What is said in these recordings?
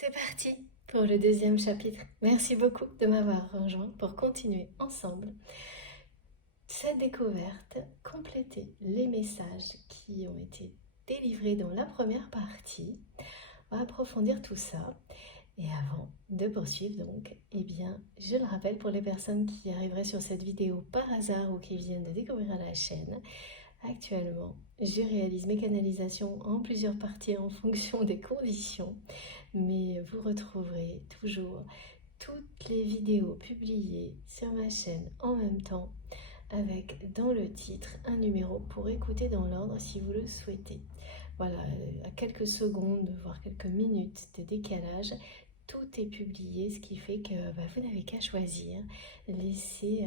C'est parti pour le deuxième chapitre. Merci beaucoup de m'avoir rejoint pour continuer ensemble cette découverte, compléter les messages qui ont été délivrés dans la première partie. On va approfondir tout ça. Et avant de poursuivre donc, je le rappelle pour les personnes qui arriveraient sur cette vidéo par hasard ou qui viennent de découvrir la chaîne, actuellement, je réalise mes canalisations en plusieurs parties en fonction des conditions, mais vous retrouverez toujours toutes les vidéos publiées sur ma chaîne en même temps, avec dans le titre un numéro pour écouter dans l'ordre si vous le souhaitez. Voilà, à quelques secondes, voire quelques minutes de décalage, tout est publié, ce qui fait que vous n'avez qu'à choisir. Laissez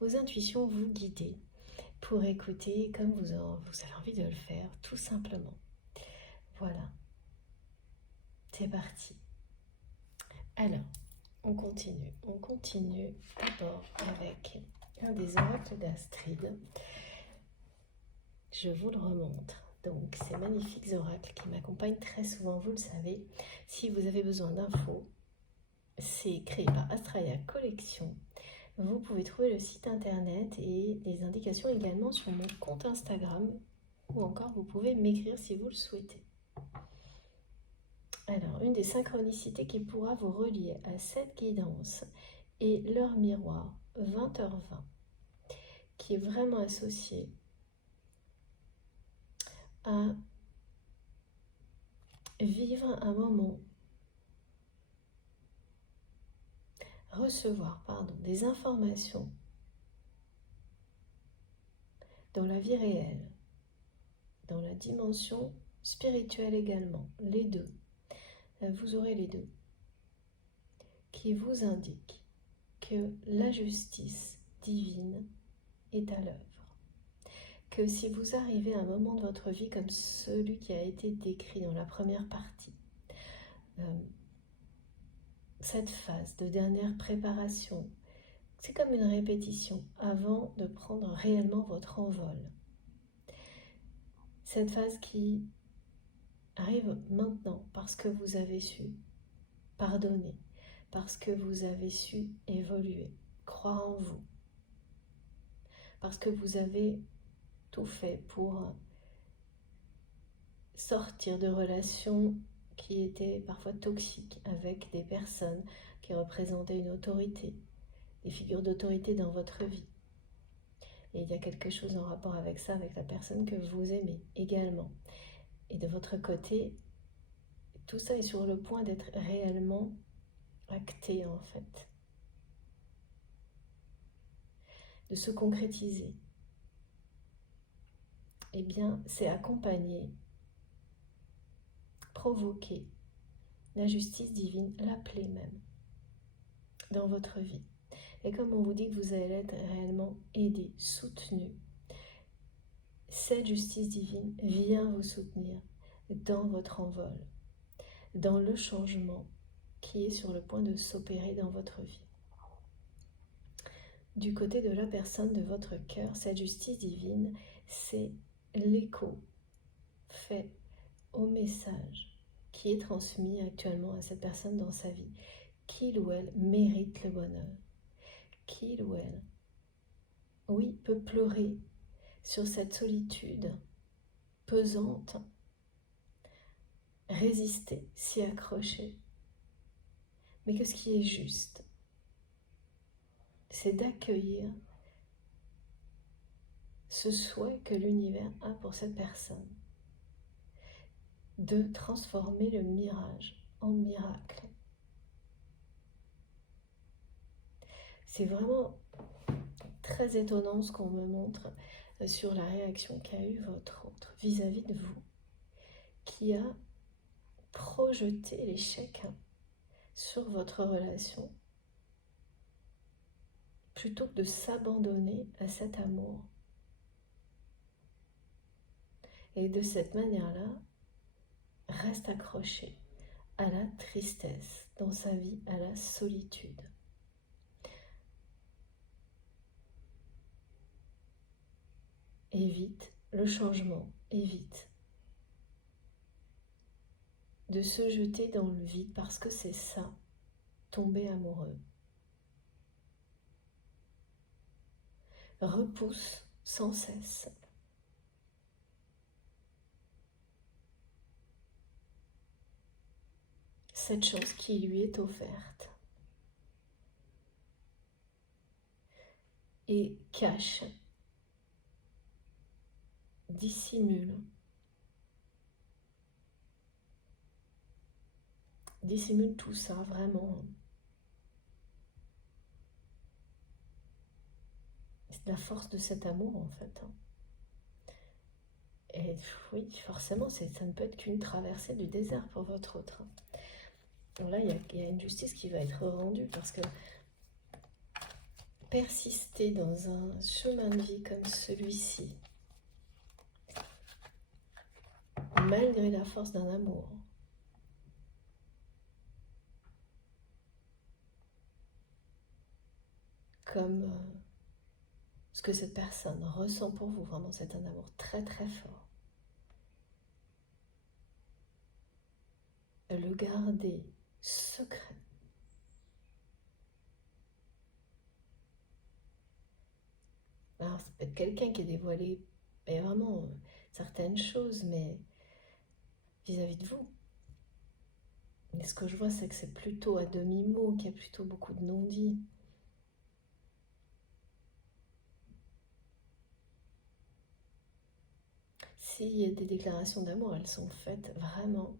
vos intuitions vous guider pour écouter comme vous avez envie de le faire, tout simplement. Voilà, c'est parti. Alors, on continue d'abord avec un des oracles d'Astrid. Je vous le remontre. Donc, ces magnifiques oracles qui m'accompagnent très souvent, vous le savez. Si vous avez besoin d'infos, c'est créé par Astraya Collection. Vous pouvez trouver le site internet et les indications également sur mon compte Instagram, ou encore vous pouvez m'écrire si vous le souhaitez. Alors, une des synchronicités qui pourra vous relier à cette guidance est l'heure miroir 20h20, qui est vraiment associée à vivre un moment, recevoir des informations dans la vie réelle, dans la dimension spirituelle également, les deux. Vous aurez les deux qui vous indiquent que la justice divine est à l'œuvre. Que si vous arrivez à un moment de votre vie comme celui qui a été décrit dans la première partie, cette phase de dernière préparation, c'est comme une répétition avant de prendre réellement votre envol. Cette phase qui arrive maintenant parce que vous avez su pardonner, parce que vous avez su évoluer, croire en vous, parce que vous avez tout fait pour sortir de relations qui étaient parfois toxiques avec des personnes qui représentaient une autorité, des figures d'autorité dans votre vie. Et il y a quelque chose en rapport avec ça, avec la personne que vous aimez également. Et de votre côté, tout ça est sur le point d'être réellement acté en fait, de se concrétiser. Eh bien, c'est accompagner, provoquer la justice divine, l'appeler même, dans votre vie. Et comme on vous dit que vous allez être réellement aidé, soutenu, cette justice divine vient vous soutenir dans votre envol, dans le changement qui est sur le point de s'opérer dans votre vie. Du côté de la personne de votre cœur, cette justice divine, c'est l'écho fait au message qui est transmis actuellement à cette personne dans sa vie, qu'il ou elle mérite le bonheur, qu'il ou elle, oui, peut pleurer sur cette solitude pesante, résister, s'y accrocher, mais que ce qui est juste, c'est d'accueillir ce souhait que l'univers a pour cette personne, de transformer le mirage en miracle. C'est vraiment très étonnant ce qu'on me montre sur la réaction qu'a eue votre autre vis-à-vis de vous, qui a projeté l'échec sur votre relation plutôt que de s'abandonner à cet amour. Et de cette manière-là, reste accroché à la tristesse dans sa vie, à la solitude. Évite le changement, évite. de se jeter dans le vide parce que c'est ça, tomber amoureux. Repousse sans cesse cette chance qui lui est offerte et cache, dissimule tout ça vraiment. C'est la force de cet amour en fait. Et oui, forcément, ça ne peut être qu'une traversée du désert pour votre autre. Donc là, il y a une justice qui va être rendue parce que persister dans un chemin de vie comme celui-ci, malgré la force d'un amour, comme ce que cette personne ressent pour vous, vraiment c'est un amour très très fort. Le garder secret. Alors, ça peut être quelqu'un qui est dévoilé, mais vraiment certaines choses, mais vis-à-vis de vous. Mais ce que je vois, c'est que c'est plutôt à demi-mot, qu'il y a plutôt beaucoup de non-dits. S'il y a des déclarations d'amour, elles sont faites vraiment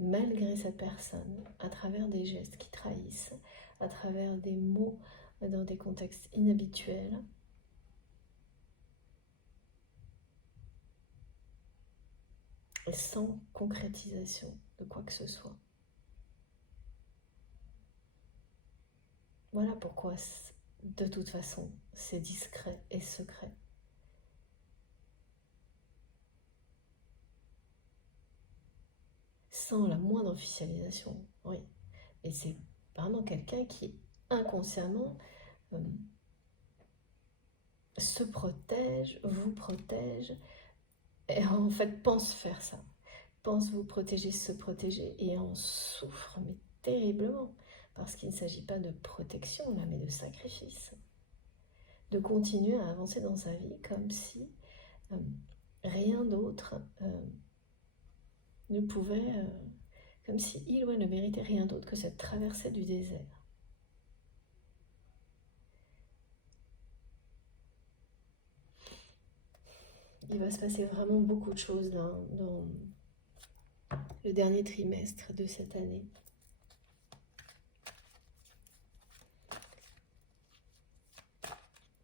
malgré cette personne, à travers des gestes qui trahissent, à travers des mots dans des contextes inhabituels. Et sans concrétisation de quoi que ce soit. Voilà pourquoi, de toute façon, c'est discret et secret. Sans la moindre officialisation, oui. Et c'est vraiment quelqu'un qui, inconsciemment, se protège, vous protège, et en fait pense faire ça. Pense vous protéger, se protéger, et en souffre, mais terriblement. Parce qu'il ne s'agit pas de protection, là, mais de sacrifice. De continuer à avancer dans sa vie comme si rien d'autre ne pouvait, comme si il ou elle ne méritait rien d'autre que cette traversée du désert. Il va se passer vraiment beaucoup de choses dans le dernier trimestre de cette année.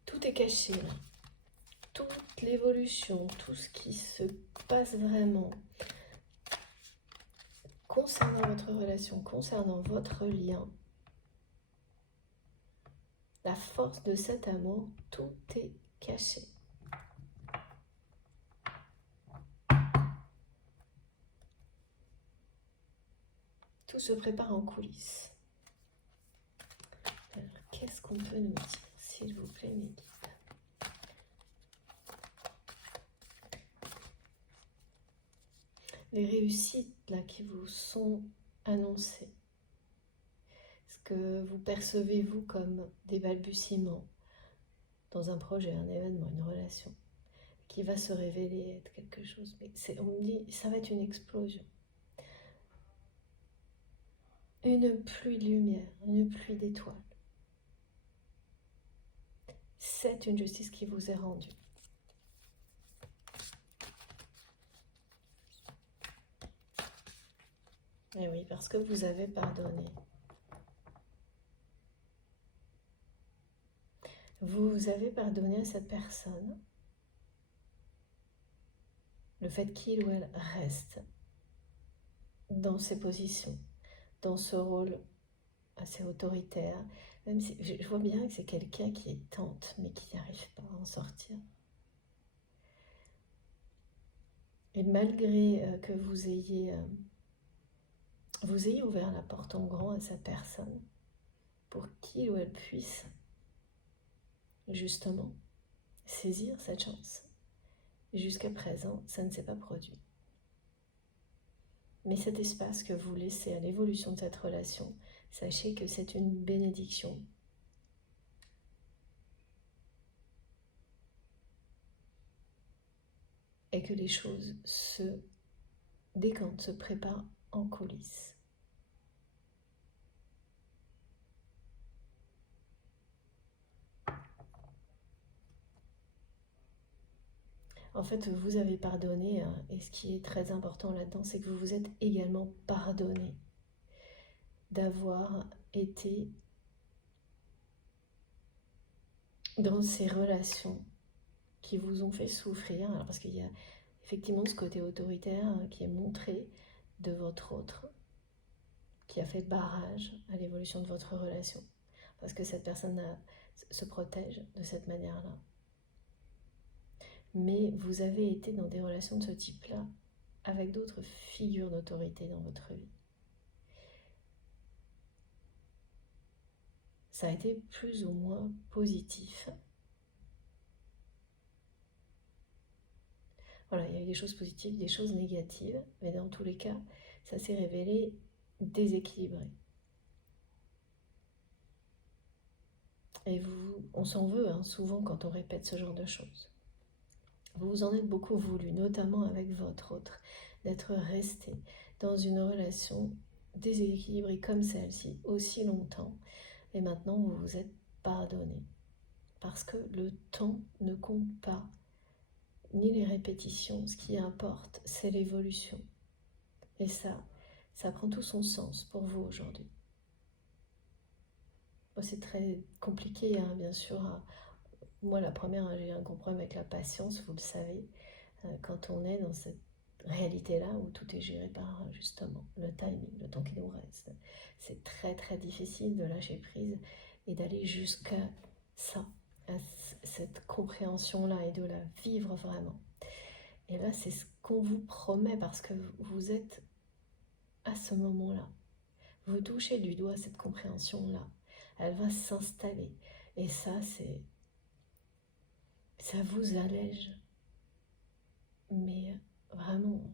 Tout est caché là. Toute l'évolution, tout ce qui se passe vraiment concernant votre relation, concernant votre lien, la force de cet amour, tout est caché. Tout se prépare en coulisses. Alors, qu'est-ce qu'on peut nous dire, s'il vous plaît, mes guides? Les réussites là qui vous sont annoncées, ce que vous percevez vous comme des balbutiements dans un projet, un événement, une relation, qui va se révéler être quelque chose. Mais on me dit, ça va être une explosion. Une pluie de lumière, une pluie d'étoiles. C'est une justice qui vous est rendue. Et oui, parce que vous avez pardonné. Vous avez pardonné à cette personne le fait qu'il ou elle reste dans ses positions, dans ce rôle assez autoritaire, même si je vois bien que c'est quelqu'un qui tente mais qui n'arrive pas à en sortir. Et malgré que vous ayez ouvert la porte en grand à cette personne pour qu'il ou elle puisse justement saisir cette chance, jusqu'à présent, ça ne s'est pas produit. Mais cet espace que vous laissez à l'évolution de cette relation, sachez que c'est une bénédiction. Et que les choses se décantent, se préparent en coulisses. En fait, vous avez pardonné, hein, et ce qui est très important là-dedans, c'est que vous vous êtes également pardonné d'avoir été dans ces relations qui vous ont fait souffrir. Alors parce qu'il y a effectivement ce côté autoritaire qui est montré de votre autre, qui a fait barrage à l'évolution de votre relation, parce que cette personne se protège de cette manière-là. Mais vous avez été dans des relations de ce type-là avec d'autres figures d'autorité dans votre vie. Ça a été plus ou moins positif. Voilà, il y a eu des choses positives, des choses négatives, mais dans tous les cas, ça s'est révélé déséquilibré. Et on s'en veut hein, souvent quand on répète ce genre de choses. Vous vous en êtes beaucoup voulu, notamment avec votre autre, d'être resté dans une relation déséquilibrée comme celle-ci aussi longtemps. Et maintenant, vous vous êtes pardonné. Parce que le temps ne compte pas, ni les répétitions. Ce qui importe, c'est l'évolution. Et ça prend tout son sens pour vous aujourd'hui. C'est très compliqué, hein, bien sûr. Moi, la première, j'ai un gros problème avec la patience, vous le savez. Quand on est dans cette réalité-là où tout est géré par justement le timing, le temps qui nous reste. C'est très très difficile de lâcher prise et d'aller jusqu'à ça, à cette compréhension-là et de la vivre vraiment. Et là, c'est ce qu'on vous promet parce que vous êtes à ce moment-là. Vous touchez du doigt cette compréhension-là. Elle va s'installer. Et ça vous allège. Mais vraiment,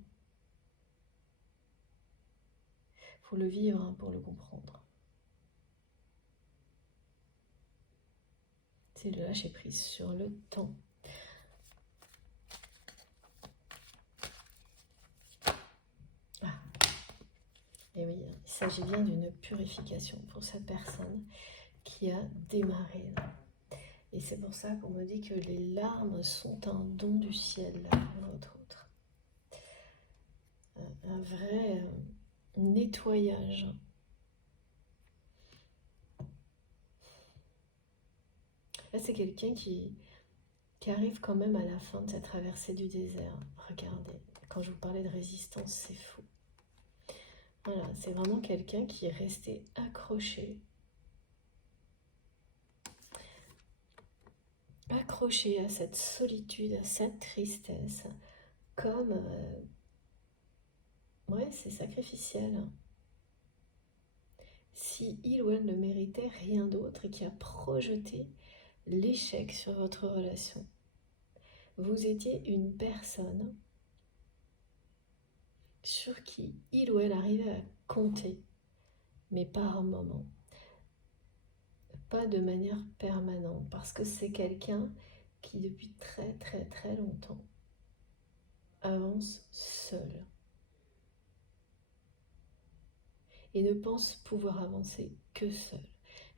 faut le vivre hein, pour le comprendre. C'est de lâcher prise sur le temps. Ah. Et oui, il s'agit bien d'une purification pour cette personne qui a démarré. Et c'est pour ça qu'on me dit que les larmes sont un don du ciel pour votre autre. Un vrai nettoyage. Là, c'est quelqu'un qui arrive quand même à la fin de cette traversée du désert. Regardez, quand je vous parlais de résistance, c'est fou. Voilà, c'est vraiment quelqu'un qui est resté accroché. Accroché à cette solitude, à cette tristesse, comme... ouais, c'est sacrificiel. Si il ou elle ne méritait rien d'autre et qui a projeté l'échec sur votre relation. Vous étiez une personne sur qui il ou elle arrivait à compter, mais par moment, pas de manière permanente, parce que c'est quelqu'un qui depuis très très très longtemps avance seul et ne pense pouvoir avancer que seul.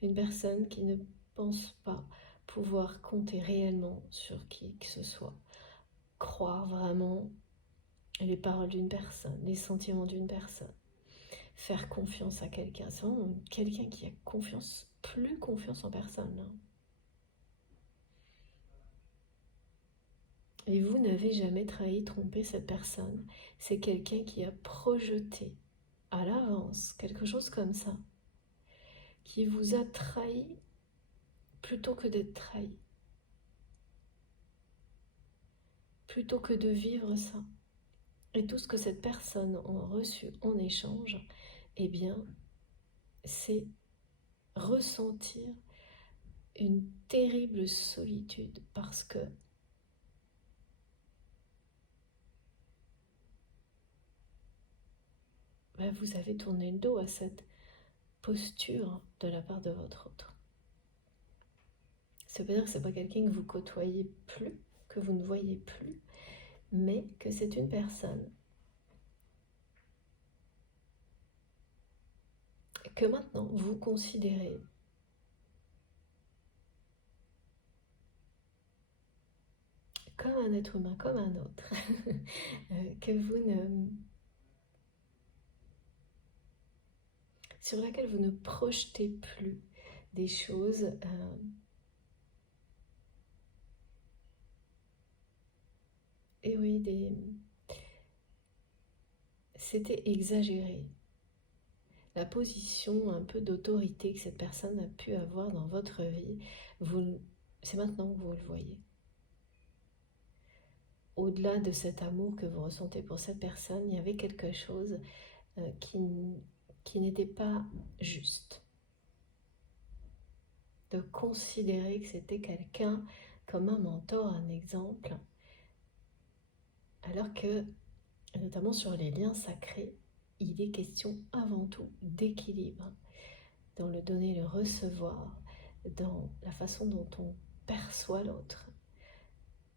Une personne qui ne pense pas pouvoir compter réellement sur qui que ce soit, croire vraiment les paroles d'une personne, les sentiments d'une personne, faire confiance à quelqu'un. C'est vraiment quelqu'un qui a confiance, plus confiance en personne. Hein. Et vous n'avez jamais trahi, trompé cette personne. C'est quelqu'un qui a projeté à l'avance quelque chose comme ça, qui vous a trahi plutôt que d'être trahi, plutôt que de vivre ça. Et tout ce que cette personne a reçu en échange, eh bien, c'est ressentir une terrible solitude parce que vous avez tourné le dos à cette posture de la part de votre autre. Ça veut dire que ce n'est pas quelqu'un que vous côtoyez plus, que vous ne voyez plus, mais que c'est une personne que maintenant vous considérez comme un être humain, comme un autre, que vous ne... sur laquelle vous ne projetez plus des choses et oui, c'était exagéré. La position un peu d'autorité que cette personne a pu avoir dans votre vie, c'est maintenant que vous le voyez. Au-delà de cet amour que vous ressentez pour cette personne, il y avait quelque chose qui n'était pas juste. De considérer que c'était quelqu'un comme un mentor, un exemple, alors que, notamment sur les liens sacrés, il est question avant tout d'équilibre, dans le donner et le recevoir, dans la façon dont on perçoit l'autre,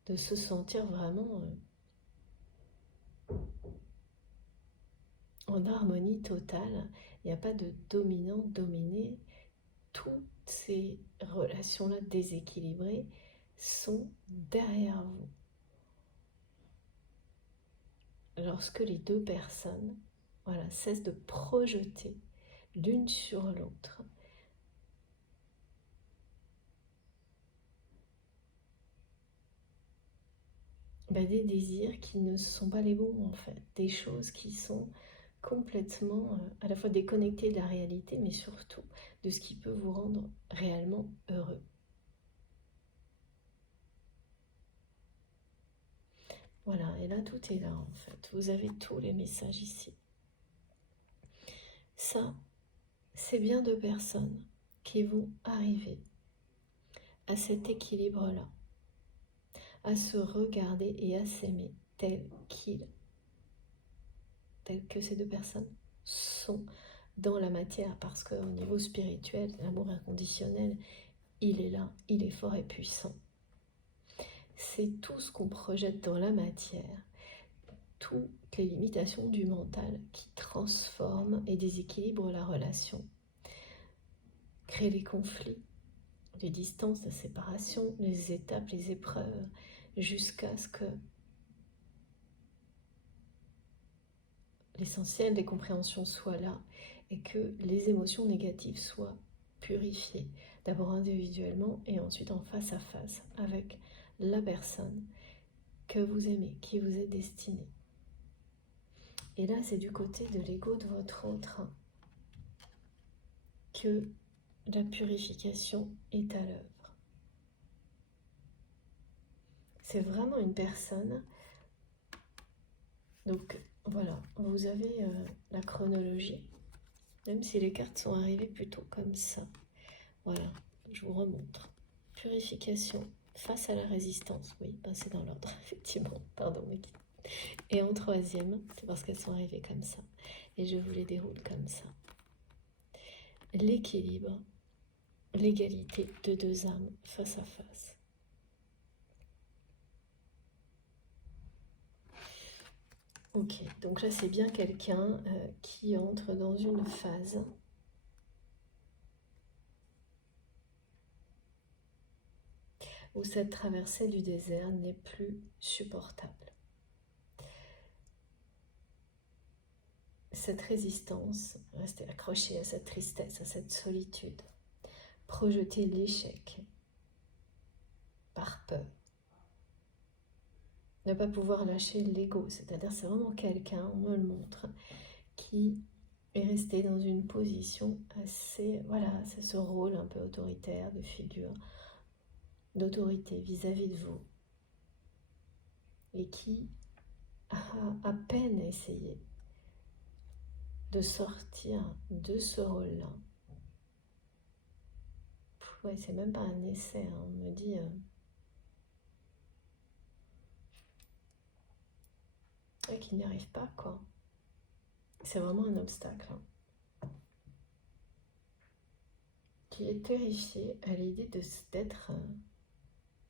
de se sentir vraiment en harmonie totale. Il n'y a pas de dominant-dominé. Toutes ces relations-là déséquilibrées sont derrière vous. Lorsque les deux personnes cessent de projeter l'une sur l'autre, des désirs qui ne sont pas les bons en fait, des choses qui sont complètement à la fois déconnectées de la réalité, mais surtout de ce qui peut vous rendre réellement heureux. Voilà, et là tout est là en fait, vous avez tous les messages ici. Ça, c'est bien deux personnes qui vont arriver à cet équilibre-là, à se regarder et à s'aimer tel que ces deux personnes sont dans la matière, parce qu'au niveau spirituel, l'amour inconditionnel, il est là, il est fort et puissant. C'est tout ce qu'on projette dans la matière, toutes les limitations du mental qui transforment et déséquilibrent la relation, créent les conflits, les distances, la séparation, les étapes, les épreuves, jusqu'à ce que l'essentiel des compréhensions soit là et que les émotions négatives soient purifiées, d'abord individuellement et ensuite en face à face avec la personne que vous aimez, qui vous est destinée. Et là, c'est du côté de l'ego de votre autre que la purification est à l'œuvre. C'est vraiment une personne. Donc voilà, vous avez la chronologie, même si les cartes sont arrivées plutôt comme ça. Voilà, je vous remontre. Purification face à la résistance. Oui, c'est dans l'ordre, effectivement. Pardon, mais... Et en troisième, c'est parce qu'elles sont arrivées comme ça. Et je vous les déroule comme ça. L'équilibre, l'égalité de deux âmes face à face. Ok, donc là c'est bien quelqu'un qui entre dans une phase où cette traversée du désert n'est plus supportable. Cette résistance, rester accroché à cette tristesse, à cette solitude, projeter l'échec par peur, ne pas pouvoir lâcher l'ego, c'est-à-dire c'est vraiment quelqu'un, on me le montre, qui est resté dans une position assez, c'est ce rôle un peu autoritaire de figure d'autorité vis-à-vis de vous et qui a à peine essayé de sortir de ce rôle-là. Ouais, c'est même pas un essai, on me dit qu'il n'y arrive pas, quoi. c'est vraiment un obstacle, hein, qui est terrifié à l'idée d'être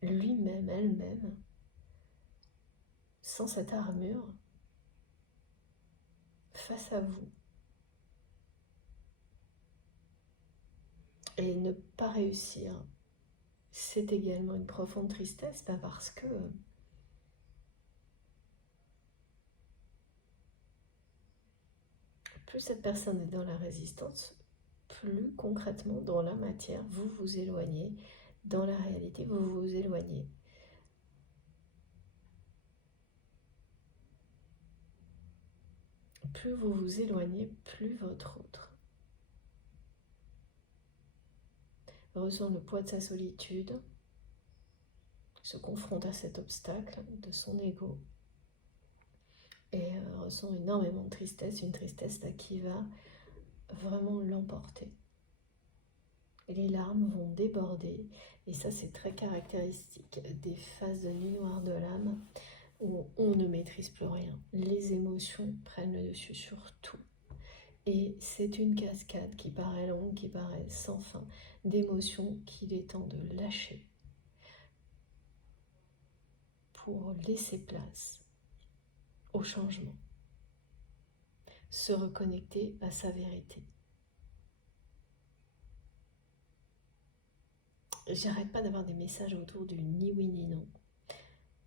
lui-même, elle-même, sans cette armure, face à vous. Et ne pas réussir, c'est également une profonde tristesse, parce que plus cette personne est dans la résistance, plus concrètement dans la matière, vous vous éloignez, dans la réalité, vous vous éloignez. Plus vous vous éloignez, plus votre autre ressent le poids de sa solitude, se confronte à cet obstacle de son ego et ressent énormément de tristesse, une tristesse là, qui va vraiment l'emporter. Et les larmes vont déborder, et ça c'est très caractéristique des phases de nuit noire de l'âme où on ne maîtrise plus rien. Les émotions prennent le dessus sur tout. Et c'est une cascade qui paraît longue, qui paraît sans fin, d'émotions qu'il est temps de lâcher pour laisser place au changement, se reconnecter à sa vérité. J'arrête pas d'avoir des messages autour du ni oui ni non.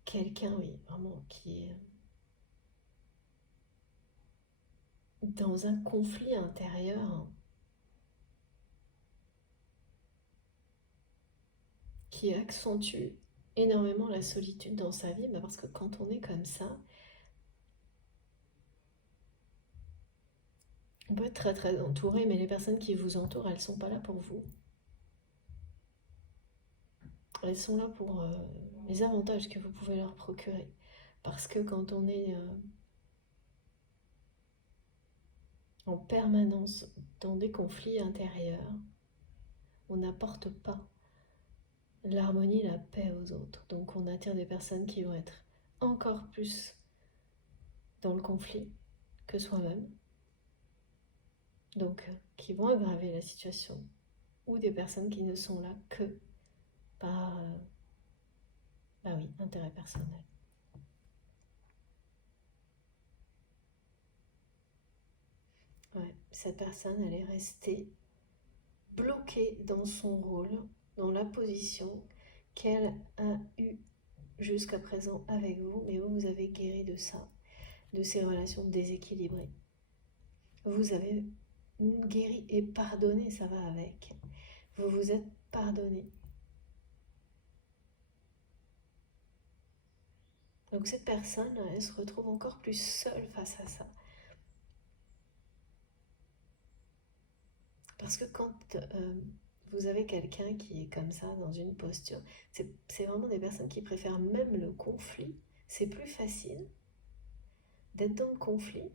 Quelqu'un, oui, vraiment, qui est dans un conflit intérieur qui accentue énormément la solitude dans sa vie, parce que quand on est comme ça, on peut être très très entouré, mais les personnes qui vous entourent, elles sont pas là pour vous. Elles sont là pour les avantages que vous pouvez leur procurer. Parce que quand on est en permanence dans des conflits intérieurs, on n'apporte pas l'harmonie, la paix aux autres. Donc on attire des personnes qui vont être encore plus dans le conflit que soi-même. Donc qui vont aggraver la situation. Ou des personnes qui ne sont là que par bah oui, intérêt personnel. Ouais, cette personne, elle est restée bloquée dans son rôle, dans la position qu'elle a eue jusqu'à présent avec vous, mais vous avez guéri de ça, de ces relations déséquilibrées. Vous avez guéri et pardonné, ça va avec. Vous vous êtes pardonné. Donc cette personne, elle se retrouve encore plus seule face à ça. Parce que quand vous avez quelqu'un qui est comme ça, dans une posture, c'est vraiment des personnes qui préfèrent même le conflit. C'est plus facile d'être dans le conflit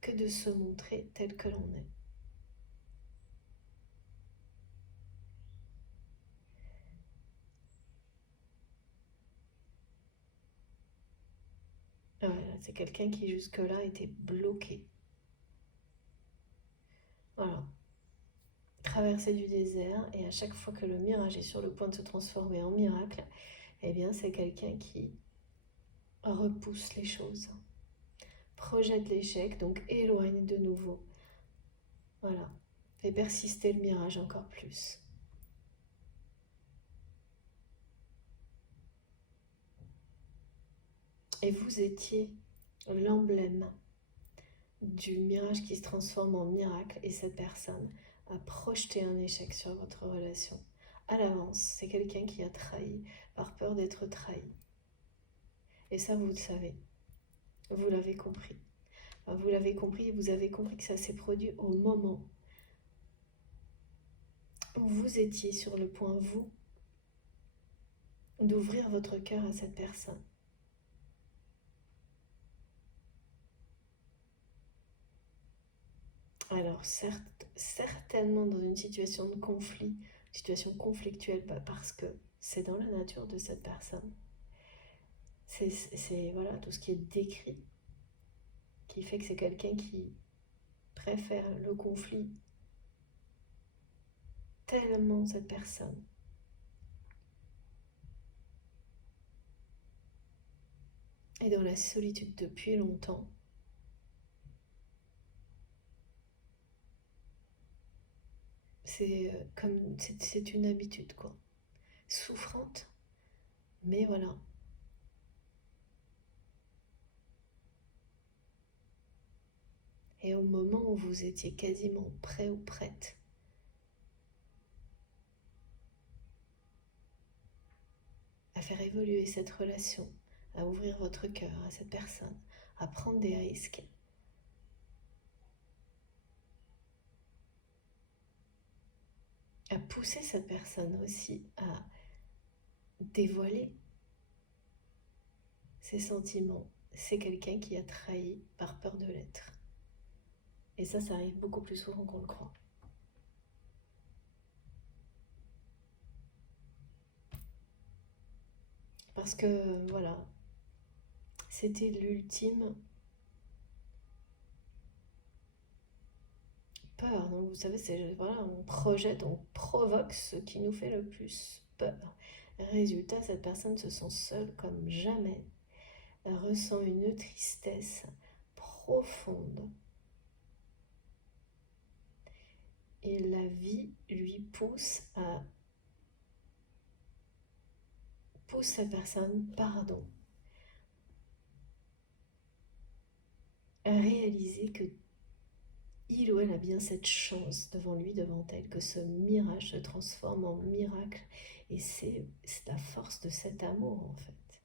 que de se montrer tel que l'on est. Voilà, c'est quelqu'un qui jusque-là était bloqué. Voilà. Traversée du désert, et à chaque fois que le mirage est sur le point de se transformer en miracle, eh bien c'est quelqu'un qui repousse les choses, projette l'échec, donc éloigne de nouveau. Voilà, fait persister le mirage encore plus. Et vous étiez l'emblème du mirage qui se transforme en miracle, et cette personne a projeté un échec sur votre relation. À l'avance, c'est quelqu'un qui a trahi par peur d'être trahi. Et ça, vous le savez. Vous l'avez compris. Enfin, vous l'avez compris, vous avez compris que ça s'est produit au moment où vous étiez sur le point, vous, d'ouvrir votre cœur à cette personne. Alors, certes, certainement dans une situation de conflit, situation conflictuelle, parce que c'est dans la nature de cette personne. C'est voilà, tout ce qui est décrit qui fait que c'est quelqu'un qui préfère le conflit tellement cette personne. Et dans la solitude depuis longtemps, c'est comme c'est une habitude quoi, souffrante, mais voilà. Et au moment où vous étiez quasiment prêt ou prête à faire évoluer cette relation, à ouvrir votre cœur à cette personne, à prendre des risques, à pousser cette personne aussi à dévoiler ses sentiments, c'est quelqu'un qui a trahi par peur de l'être. Et ça arrive beaucoup plus souvent qu'on le croit. Parce que, voilà, c'était l'ultime peur. Donc, vous savez, c'est voilà, on projette, on provoque ce qui nous fait le plus peur. Résultat, cette personne se sent seule comme jamais. Elle ressent une tristesse profonde. Et la vie lui pousse cette personne, pardon, à réaliser que il ou elle a bien cette chance devant lui, devant elle, que ce mirage se transforme en miracle. Et c'est la force de cet amour, en fait.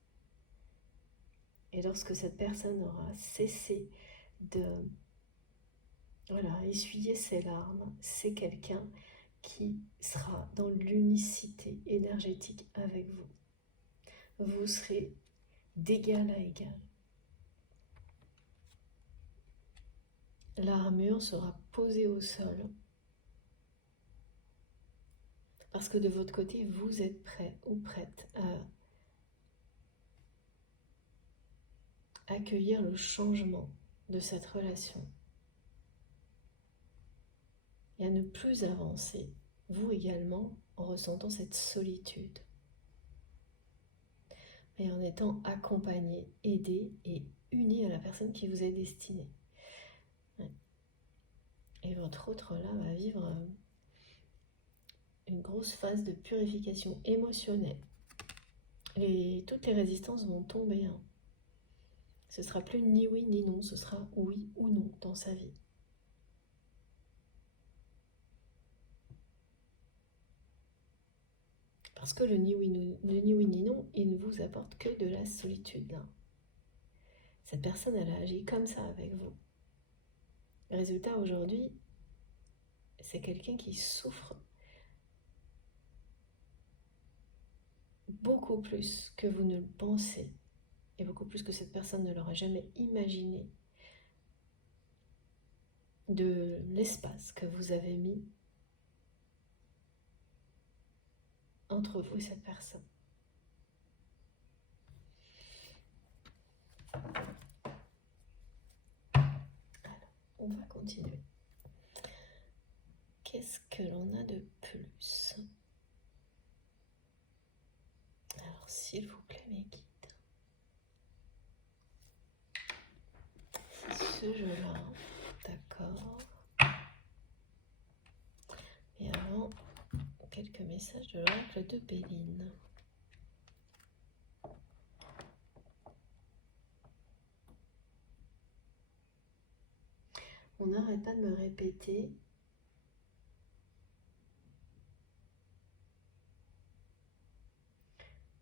Et lorsque cette personne aura cessé de essuyer ses larmes, c'est quelqu'un qui sera dans l'unicité énergétique avec vous. Vous serez d'égal à égal. L'armure sera posée au sol parce que de votre côté, vous êtes prêt ou prête à accueillir le changement de cette relation et à ne plus avancer, vous également, en ressentant cette solitude, mais en étant accompagné, aidé et uni à la personne qui vous est destinée. Et votre autre là va vivre une grosse phase de purification émotionnelle. Toutes les résistances vont tomber. Ce sera plus ni oui ni non, ce sera oui ou non dans sa vie. Parce que le ni oui ni non, il ne vous apporte que de la solitude là. Cette personne, elle a agi comme ça avec vous. Le résultat aujourd'hui, c'est quelqu'un qui souffre beaucoup plus que vous ne le pensez et beaucoup plus que cette personne ne l'aurait jamais imaginé de l'espace que vous avez mis entre vous et cette personne. Alors, on va continuer. Qu'est-ce que l'on a de plus? Alors, s'il vous plaît, mes guides, ce jeu-là, d'accord. Et avant, quelques messages de l'oracle de Béline. On n'arrête pas de me répéter «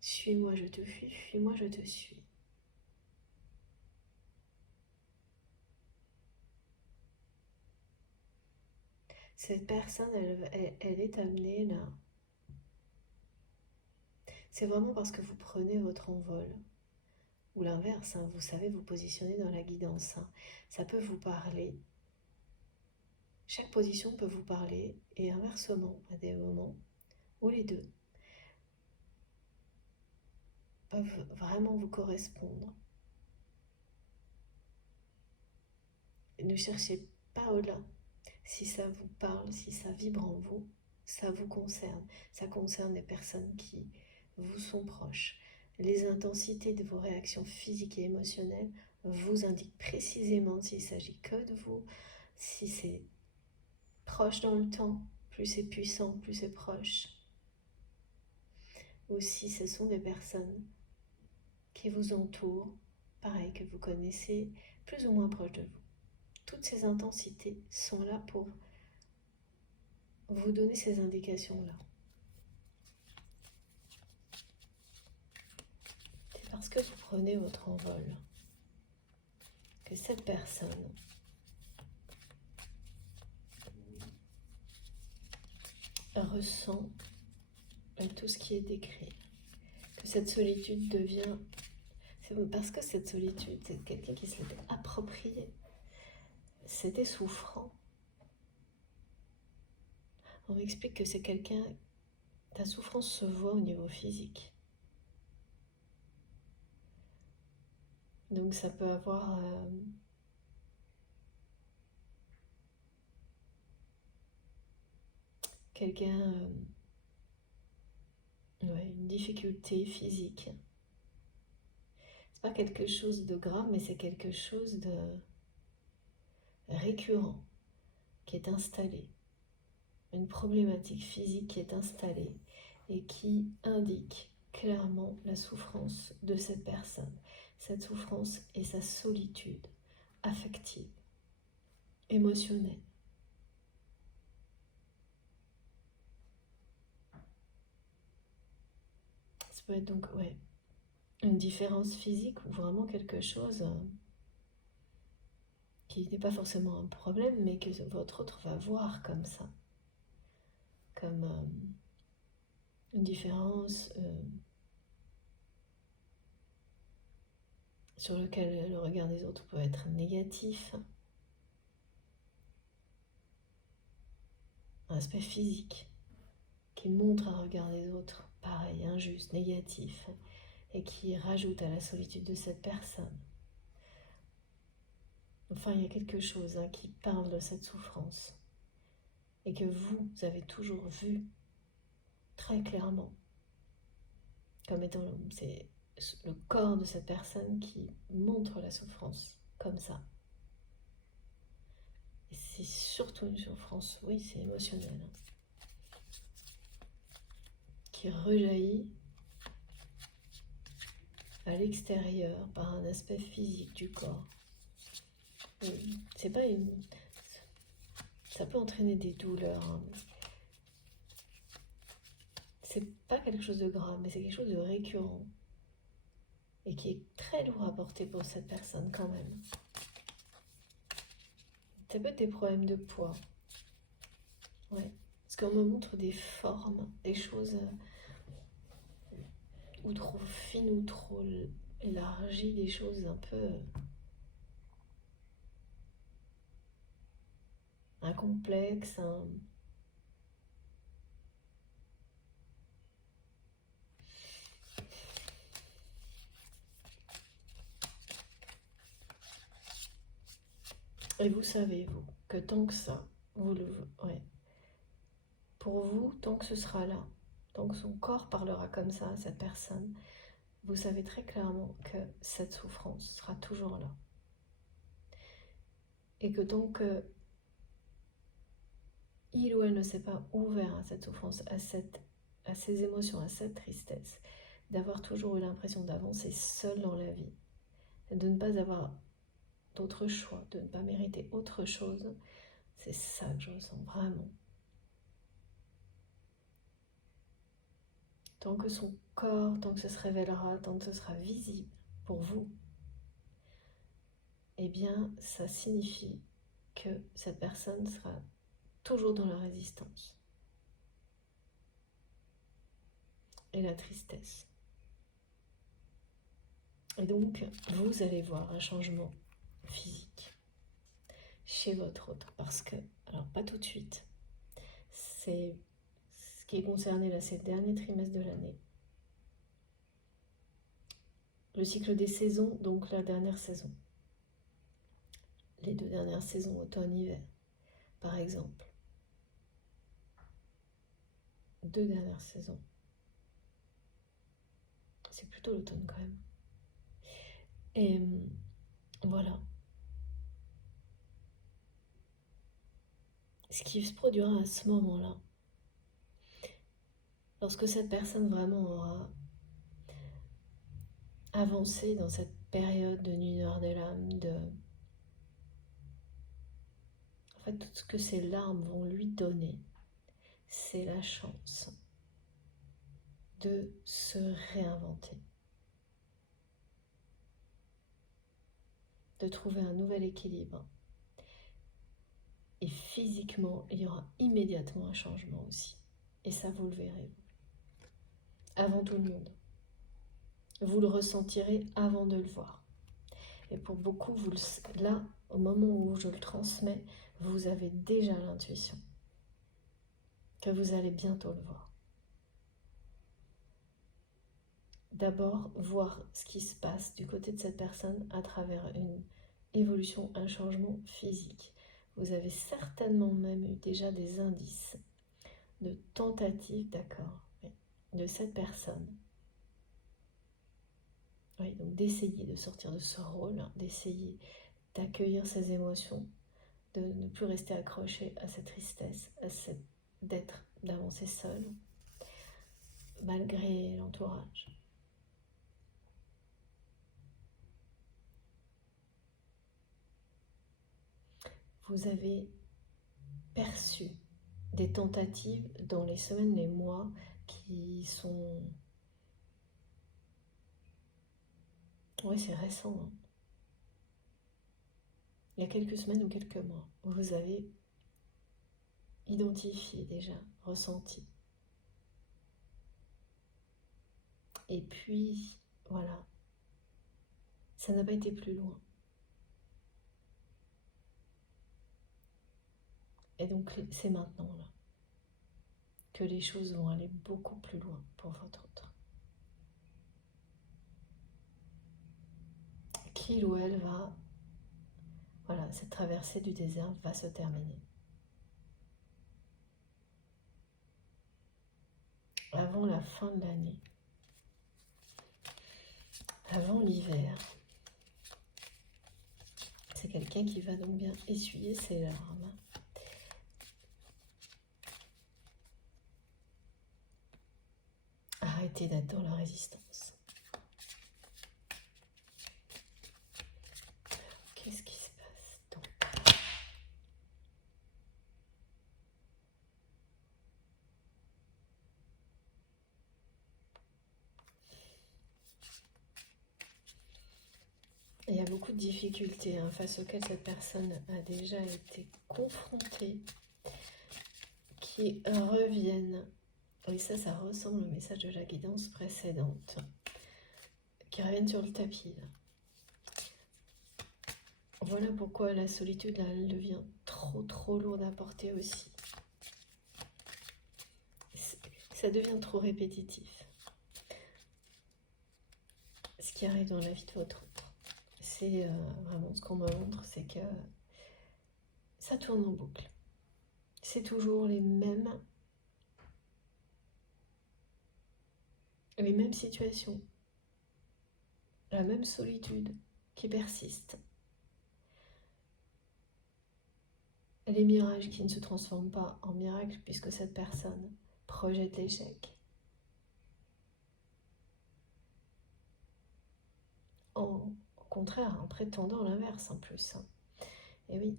Suis-moi, je te fuis, fuis-moi, je te suis ». Cette personne, elle est amenée là. C'est vraiment parce que vous prenez votre envol. Ou l'inverse, vous savez vous positionner dans la guidance. Ça peut vous parler. Chaque position peut vous parler et inversement à des moments, ou les deux. peuvent vraiment vous correspondre. Et ne cherchez pas au-delà. Si ça vous parle, si ça vibre en vous, ça vous concerne. Ça concerne les personnes qui vous sont proches. Les intensités de vos réactions physiques et émotionnelles vous indiquent précisément s'il s'agit que de vous, si c'est proche dans le temps, plus c'est puissant, plus c'est proche. Ou si ce sont des personnes qui vous entourent, pareil, que vous connaissez, plus ou moins proche de vous. Toutes ces intensités sont là pour vous donner ces indications-là. C'est parce que vous prenez votre envol que cette personne ressent tout ce qui est décrit. Que cette solitude devient... C'est parce que cette solitude, c'est quelqu'un qui se l'était approprié. C'était souffrant. On m'explique que c'est quelqu'un... Ta souffrance se voit au niveau physique. Donc ça peut avoir... quelqu'un... une difficulté physique. C'est pas quelque chose de grave, mais c'est quelque chose de récurrent qui est installé. Une problématique physique qui est installée et qui indique clairement la souffrance de cette personne. Cette souffrance et sa solitude affective, émotionnelle. Ça peut être donc, une différence physique ou vraiment quelque chose qui n'est pas forcément un problème, mais que votre autre va voir comme ça. Comme une différence sur lequel le regard des autres peut être négatif. Un aspect physique qui montre un regard des autres, pareil, injuste, négatif, et qui rajoute à la solitude de cette personne. Enfin, il y a quelque chose qui parle de cette souffrance et que vous avez toujours vu très clairement comme étant c'est le corps de cette personne qui montre la souffrance comme ça. Et c'est surtout une souffrance, oui, c'est émotionnel, qui rejaillit à l'extérieur par un aspect physique du corps. C'est pas une... Ça peut entraîner des douleurs. C'est pas quelque chose de grave, mais c'est quelque chose de récurrent. Et qui est très lourd à porter pour cette personne quand même. Ça peut être des problèmes de poids. Ouais. Parce qu'on me montre des formes, des choses ou trop fines ou trop élargies, des choses un peu complexes. Et vous savez, vous, que tant que ça, pour vous, tant que ce sera là, tant que son corps parlera comme ça à cette personne, vous savez très clairement que cette souffrance sera toujours là. Et que tant que il ou elle ne s'est pas ouvert à cette souffrance, à ces émotions, à cette tristesse, d'avoir toujours eu l'impression d'avancer seul dans la vie, de ne pas avoir d'autre choix, de ne pas mériter autre chose, c'est ça que je ressens vraiment. Tant que son corps, tant que ce se révélera, tant que ce sera visible pour vous, eh bien, ça signifie que cette personne sera toujours dans la résistance et la tristesse. Et donc, vous allez voir un changement physique chez votre autre, parce que, alors pas tout de suite, c'est ce qui est concerné là, c'est le dernier trimestre de l'année. le cycle des saisons, donc la dernière saison. Les 2 dernières saisons, automne-hiver, par exemple. 2 dernières saisons. C'est plutôt l'automne quand même. Et voilà. Ce qui se produira à ce moment-là, lorsque cette personne vraiment aura avancé dans cette période de nuit noire des lames, en fait, tout ce que ces larmes vont lui donner, c'est la chance de se réinventer, de trouver un nouvel équilibre. Et physiquement, il y aura immédiatement un changement aussi. Et ça, vous le verrez, avant tout le monde. Vous le ressentirez avant de le voir. Et pour beaucoup, là, au moment où je le transmets, vous avez déjà l'intuition que vous allez bientôt le voir. D'abord, voir ce qui se passe du côté de cette personne à travers une évolution, un changement physique. Vous avez certainement même eu déjà des indices de tentatives, d'accord, de cette personne. Oui, donc d'essayer de sortir de ce rôle, d'essayer d'accueillir ses émotions, de ne plus rester accroché à cette tristesse, d'avancer seul, malgré l'entourage. Vous avez perçu des tentatives dans les semaines, les mois qui sont... Oui, c'est récent. Hein. Il y a quelques semaines ou quelques mois, vous avez identifié déjà, ressenti. Et puis, voilà, ça n'a pas été plus loin. Et donc, c'est maintenant, là, que les choses vont aller beaucoup plus loin pour votre autre. Qu'il ou elle va... Voilà, cette traversée du désert va se terminer. Avant la fin de l'année, avant l'hiver, c'est quelqu'un qui va donc bien essuyer ses larmes. Arrêtez d'être dans la résistance. Qu'est-ce qui se passe donc? Il y a beaucoup de difficultés face auxquelles cette personne a déjà été confrontée, qui reviennent. Et ça ressemble au message de la guidance précédente, qui reviennent sur le tapis. Là. Voilà pourquoi la solitude, là, elle devient trop lourde à porter aussi. Ça devient trop répétitif. Ce qui arrive dans la vie de votre autre, c'est vraiment ce qu'on me montre, c'est que ça tourne en boucle. C'est toujours les mêmes situations, la même solitude qui persiste. Les mirages qui ne se transforment pas en miracles puisque cette personne projette l'échec. Au contraire, en prétendant l'inverse en plus. Et oui.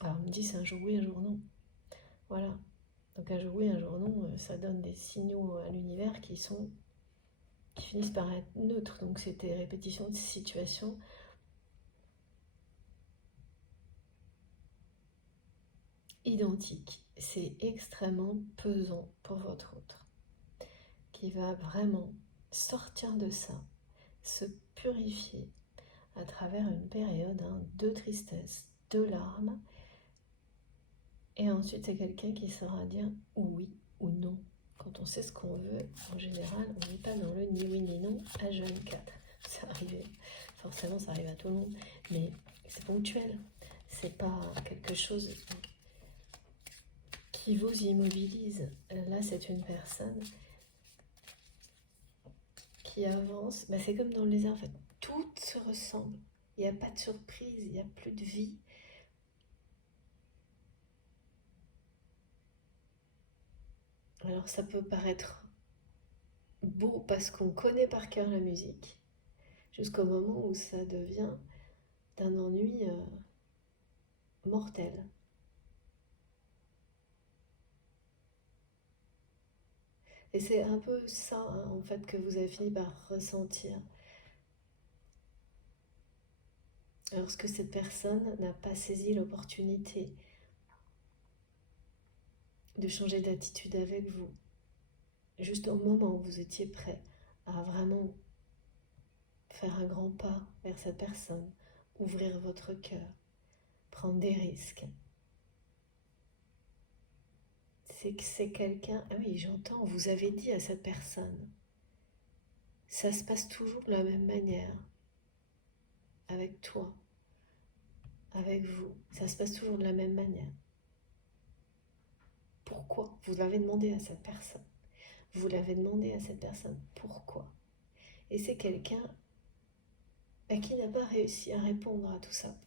Alors on me dit c'est un jour oui, un jour non. Voilà. Donc un jour oui, un jour non, ça donne des signaux à l'univers qui finissent par être neutres. Donc c'est des répétitions de situations identiques. C'est extrêmement pesant pour votre autre, qui va vraiment sortir de ça, se purifier à travers une période de tristesse, de larmes. Et ensuite, c'est quelqu'un qui saura dire oui ou non quand on sait ce qu'on veut, en général, on n'est pas dans le ni oui ni non à jeune 4. Ça arrive, forcément ça arrive à tout le monde, mais c'est ponctuel. C'est pas quelque chose qui vous immobilise. Là, c'est une personne qui avance. Bah, c'est comme dans les airs, en fait, tout se ressemble. Il n'y a pas de surprise, il n'y a plus de vie. Alors ça peut paraître beau parce qu'on connaît par cœur la musique, jusqu'au moment où ça devient d'un ennui mortel. Et c'est un peu ça, hein, en fait, que vous avez fini par ressentir. Lorsque cette personne n'a pas saisi l'opportunité de changer d'attitude avec vous, juste au moment où vous étiez prêt à vraiment faire un grand pas vers cette personne, ouvrir votre cœur, prendre des risques. C'est que c'est quelqu'un... Ah oui, j'entends, vous avez dit à cette personne, ça se passe toujours de la même manière, avec toi, avec vous, ça se passe toujours de la même manière. Pourquoi? Vous l'avez demandé à cette personne. Vous l'avez demandé à cette personne. Pourquoi? Et c'est quelqu'un qui n'a pas réussi à répondre à tout ça,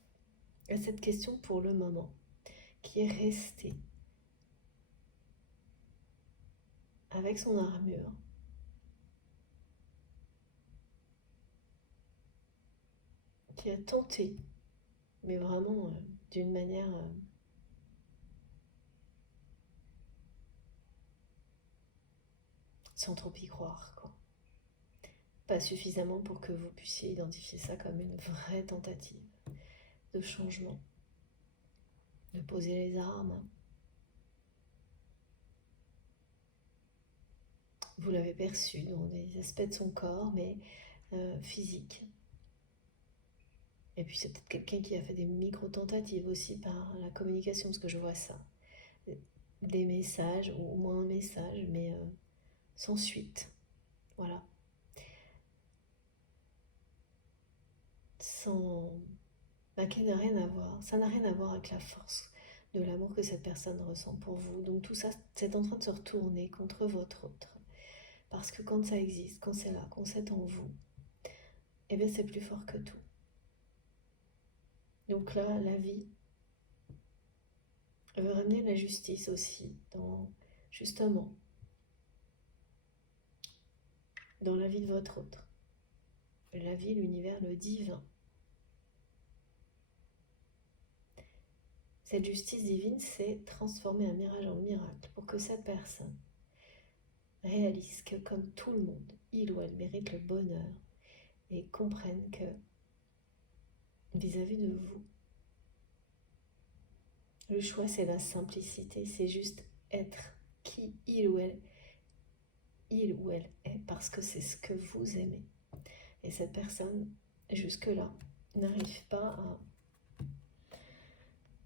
à cette question pour le moment, qui est resté avec son armure, qui a tenté, mais vraiment d'une manière sans trop y croire, quoi. Pas suffisamment pour que vous puissiez identifier ça comme une vraie tentative de changement, de poser les armes. Vous l'avez perçu dans des aspects de son corps, mais physique. Et puis c'est peut-être quelqu'un qui a fait des micro-tentatives aussi par la communication, parce que je vois ça. Des messages, ou au moins un message, mais sans suite. Voilà. Sans... qui n'a rien à voir. Ça n'a rien à voir avec la force de l'amour que cette personne ressent pour vous. Donc tout ça, c'est en train de se retourner contre votre autre. Parce que quand ça existe, quand c'est là, quand c'est en vous, eh bien c'est plus fort que tout. Donc là, la vie veut ramener la justice aussi, justement, dans la vie de votre autre. La vie, l'univers, le divin. Cette justice divine, c'est transformer un mirage en miracle pour que cette personne réalise que, comme tout le monde, il ou elle mérite le bonheur et comprenne que, vis-à-vis de vous, le choix, c'est la simplicité, c'est juste être qui il ou elle est, parce que c'est ce que vous aimez. Et cette personne, jusque-là, n'arrive pas à...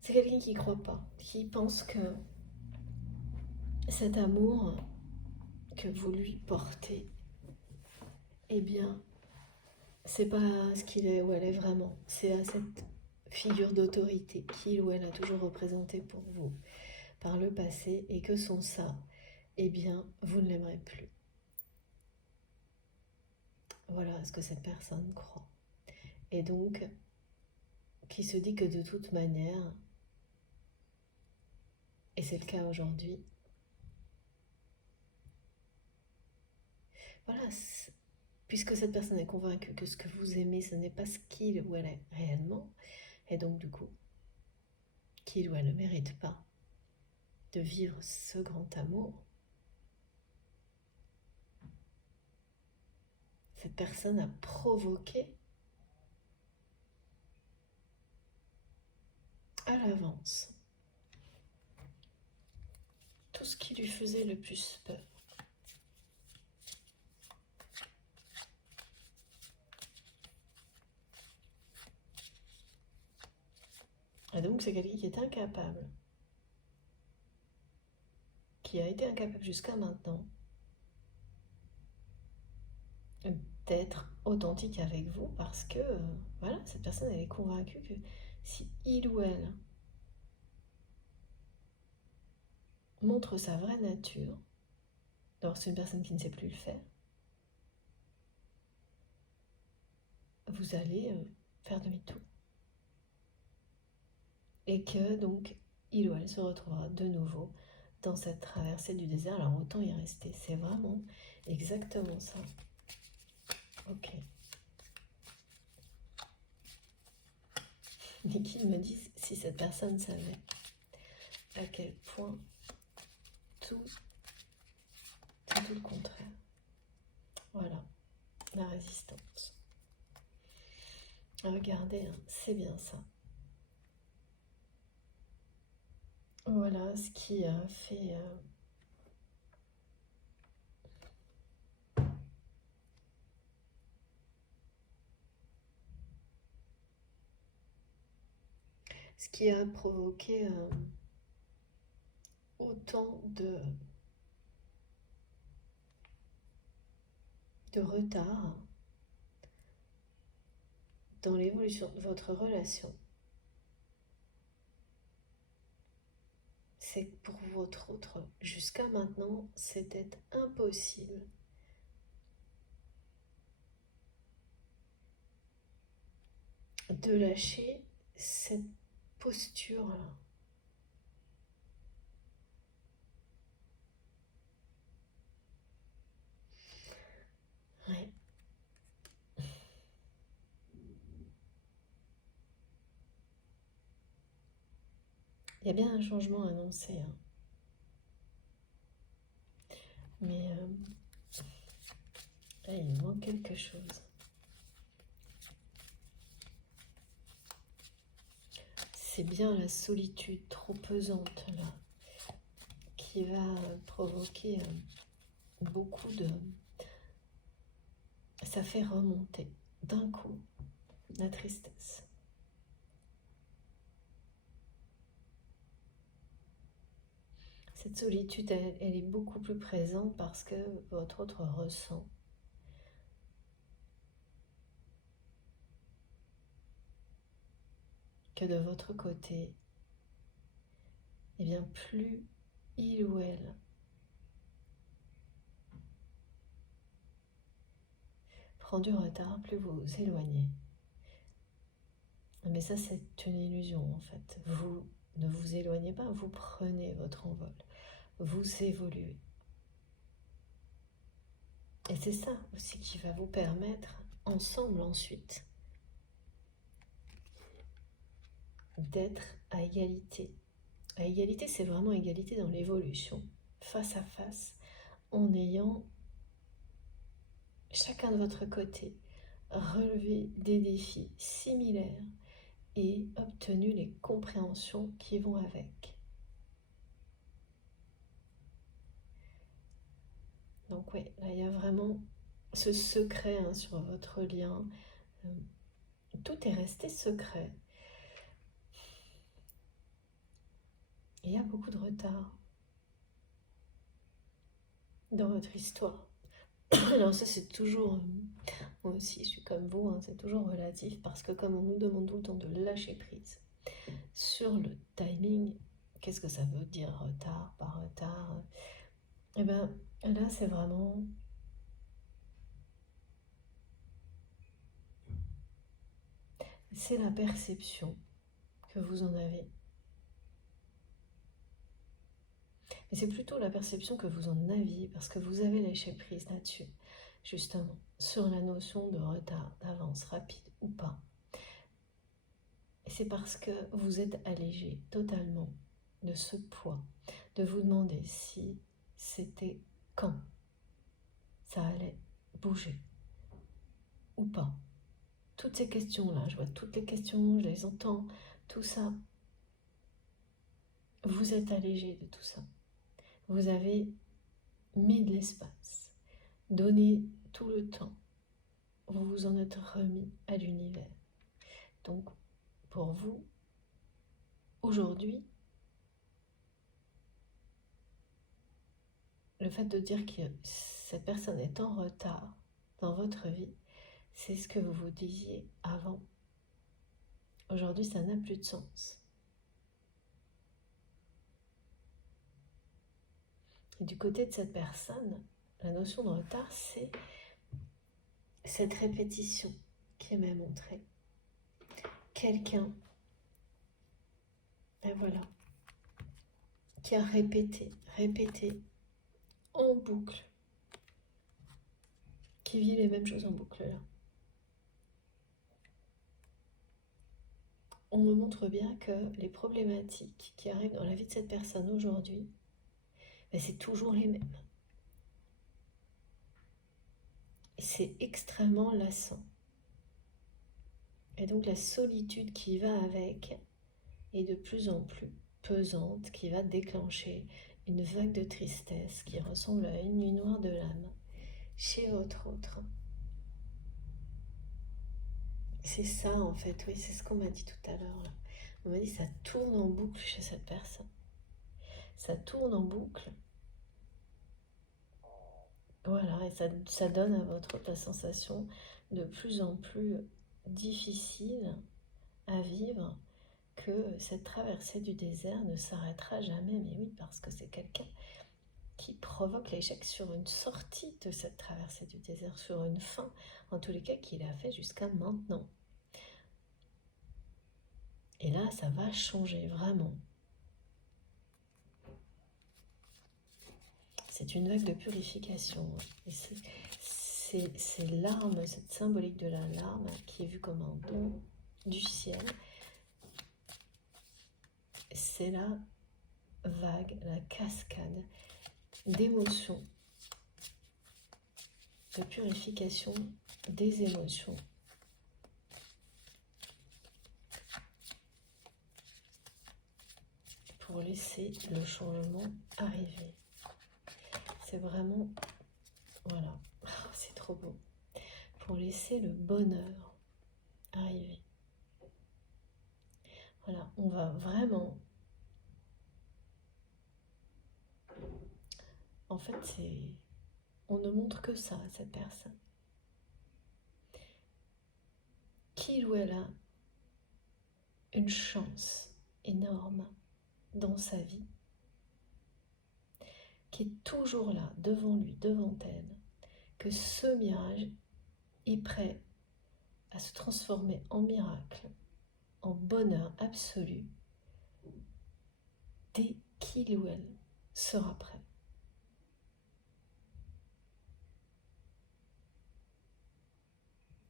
C'est quelqu'un qui ne croit pas, qui pense que cet amour que vous lui portez, eh bien, c'est pas ce qu'il est ou elle est vraiment. C'est à cette figure d'autorité qu'il ou elle a toujours représenté pour vous par le passé, et que sans ça, eh bien, vous ne l'aimerez plus. Voilà ce que cette personne croit. Et donc, qui se dit que de toute manière, et c'est le cas aujourd'hui, voilà, puisque cette personne est convaincue que ce que vous aimez, ce n'est pas ce qu'il ou elle est réellement, et donc du coup, qu'il ou elle ne mérite pas de vivre ce grand amour, cette personne a provoqué à l'avance tout ce qui lui faisait le plus peur. Et donc c'est quelqu'un qui est incapable, qui a été incapable jusqu'à maintenant d'être authentique avec vous parce que voilà, cette personne elle est convaincue que si il ou elle montre sa vraie nature, alors c'est une personne qui ne sait plus le faire, vous allez faire demi-tour. Et que donc il ou elle se retrouvera de nouveau dans cette traversée du désert. Alors autant y rester, c'est vraiment exactement ça. Ok. Niki me dit si cette personne savait à quel point tout, c'est tout le contraire. Voilà, la résistance. Regardez, hein, c'est bien ça. Voilà ce qui a fait... ce qui a provoqué autant de retard dans l'évolution de votre relation. C'est que pour votre autre, jusqu'à maintenant, c'était impossible de lâcher cette posture-là. Ouais. Il y a bien un changement annoncé, hein. Mais là, il manque quelque chose. C'est bien la solitude trop pesante, là, qui va provoquer beaucoup de... Ça fait remonter d'un coup la tristesse. Cette solitude, elle est beaucoup plus présente parce que votre autre ressent que de votre côté, eh bien plus il ou elle prend du retard, plus vous vous éloignez. Mais ça, c'est une illusion en fait. Vous ne vous éloignez pas, vous prenez votre envol, vous évoluez. Et c'est ça aussi qui va vous permettre, ensemble ensuite, d'être à égalité. À égalité, c'est vraiment égalité dans l'évolution, face à face, en ayant chacun de votre côté relevé des défis similaires et obtenu les compréhensions qui vont avec. Donc oui, là il y a vraiment ce secret hein, sur votre lien. Tout est resté secret. Et il y a beaucoup de retard dans votre histoire. Alors ça c'est toujours, moi aussi je suis comme vous, hein, c'est toujours relatif parce que comme on nous demande tout le temps de lâcher prise sur le timing, qu'est-ce que ça veut dire retard, pas retard? Et bien là c'est vraiment c'est la perception que vous en avez. Mais c'est plutôt la perception que vous en aviez parce que vous avez lâché prise là-dessus, justement, sur la notion de retard, d'avance, rapide ou pas. Et c'est parce que vous êtes allégé totalement de ce poids, de vous demander si c'était quand ça allait bouger ou pas. Toutes ces questions-là, je vois toutes les questions, je les entends, tout ça. Vous êtes allégé de tout ça. Vous avez mis de l'espace, donné tout le temps. Vous vous en êtes remis à l'univers. Donc, pour vous, aujourd'hui, le fait de dire que cette personne est en retard, dans votre vie, c'est ce que vous vous disiez avant. Aujourd'hui, ça n'a plus de sens. Et du côté de cette personne, la notion de retard, c'est cette répétition qui m'est montrée. Quelqu'un, et voilà, qui a répété en boucle, qui vit les mêmes choses en boucle là. On me montre bien que les problématiques qui arrivent dans la vie de cette personne aujourd'hui, c'est toujours les mêmes. C'est extrêmement lassant. Et donc la solitude qui va avec est de plus en plus pesante, qui va déclencher une vague de tristesse qui ressemble à une nuit noire de l'âme chez votre autre. C'est ça en fait, oui, c'est ce qu'on m'a dit tout à l'heure. On m'a dit ça tourne en boucle chez cette personne. Ça tourne en boucle. Voilà, et ça donne à votre autre la sensation de plus en plus difficile à vivre, que cette traversée du désert ne s'arrêtera jamais. Mais oui, parce que c'est quelqu'un qui provoque l'échec sur une sortie de cette traversée du désert, sur une fin, en tous les cas qu'il a fait jusqu'à maintenant. Et là, ça va changer, vraiment. C'est une vague de purification. Et c'est l'arme, cette symbolique de la larme, qui est vue comme un don du ciel. C'est la vague, la cascade d'émotions, de purification des émotions. Pour laisser le changement arriver. C'est vraiment, voilà, c'est trop beau. Pour laisser le bonheur arriver. Voilà, on va vraiment... En fait, on ne montre que ça à cette personne. Qu'il ou elle a une chance énorme dans sa vie, qui est toujours là, devant lui, devant elle, que ce mirage est prêt à se transformer en miracle, en bonheur absolu, dès qu'il ou elle sera prêt.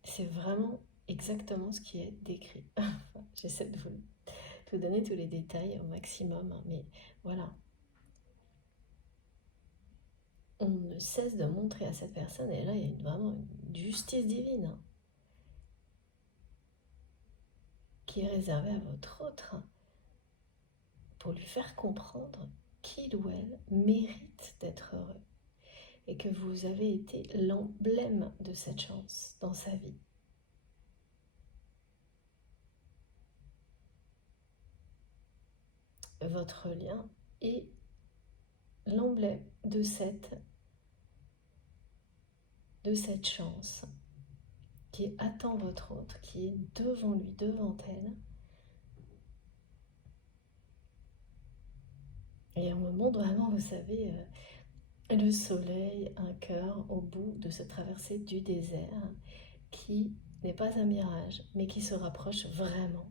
C'est vraiment exactement ce qui est décrit. J'essaie de vous donner tous les détails au maximum, mais voilà. On ne cesse de montrer à cette personne, et là il y a vraiment une justice divine qui est réservée à votre autre, pour lui faire comprendre qu'il ou elle mérite d'être heureux, et que vous avez été l'emblème de cette chance dans sa vie. Votre lien est l'emblème de cette chance qui attend votre autre, qui est devant lui, devant elle. Et on me montre vraiment, vous savez, le soleil, un cœur au bout de cette traversée du désert, qui n'est pas un mirage, mais qui se rapproche vraiment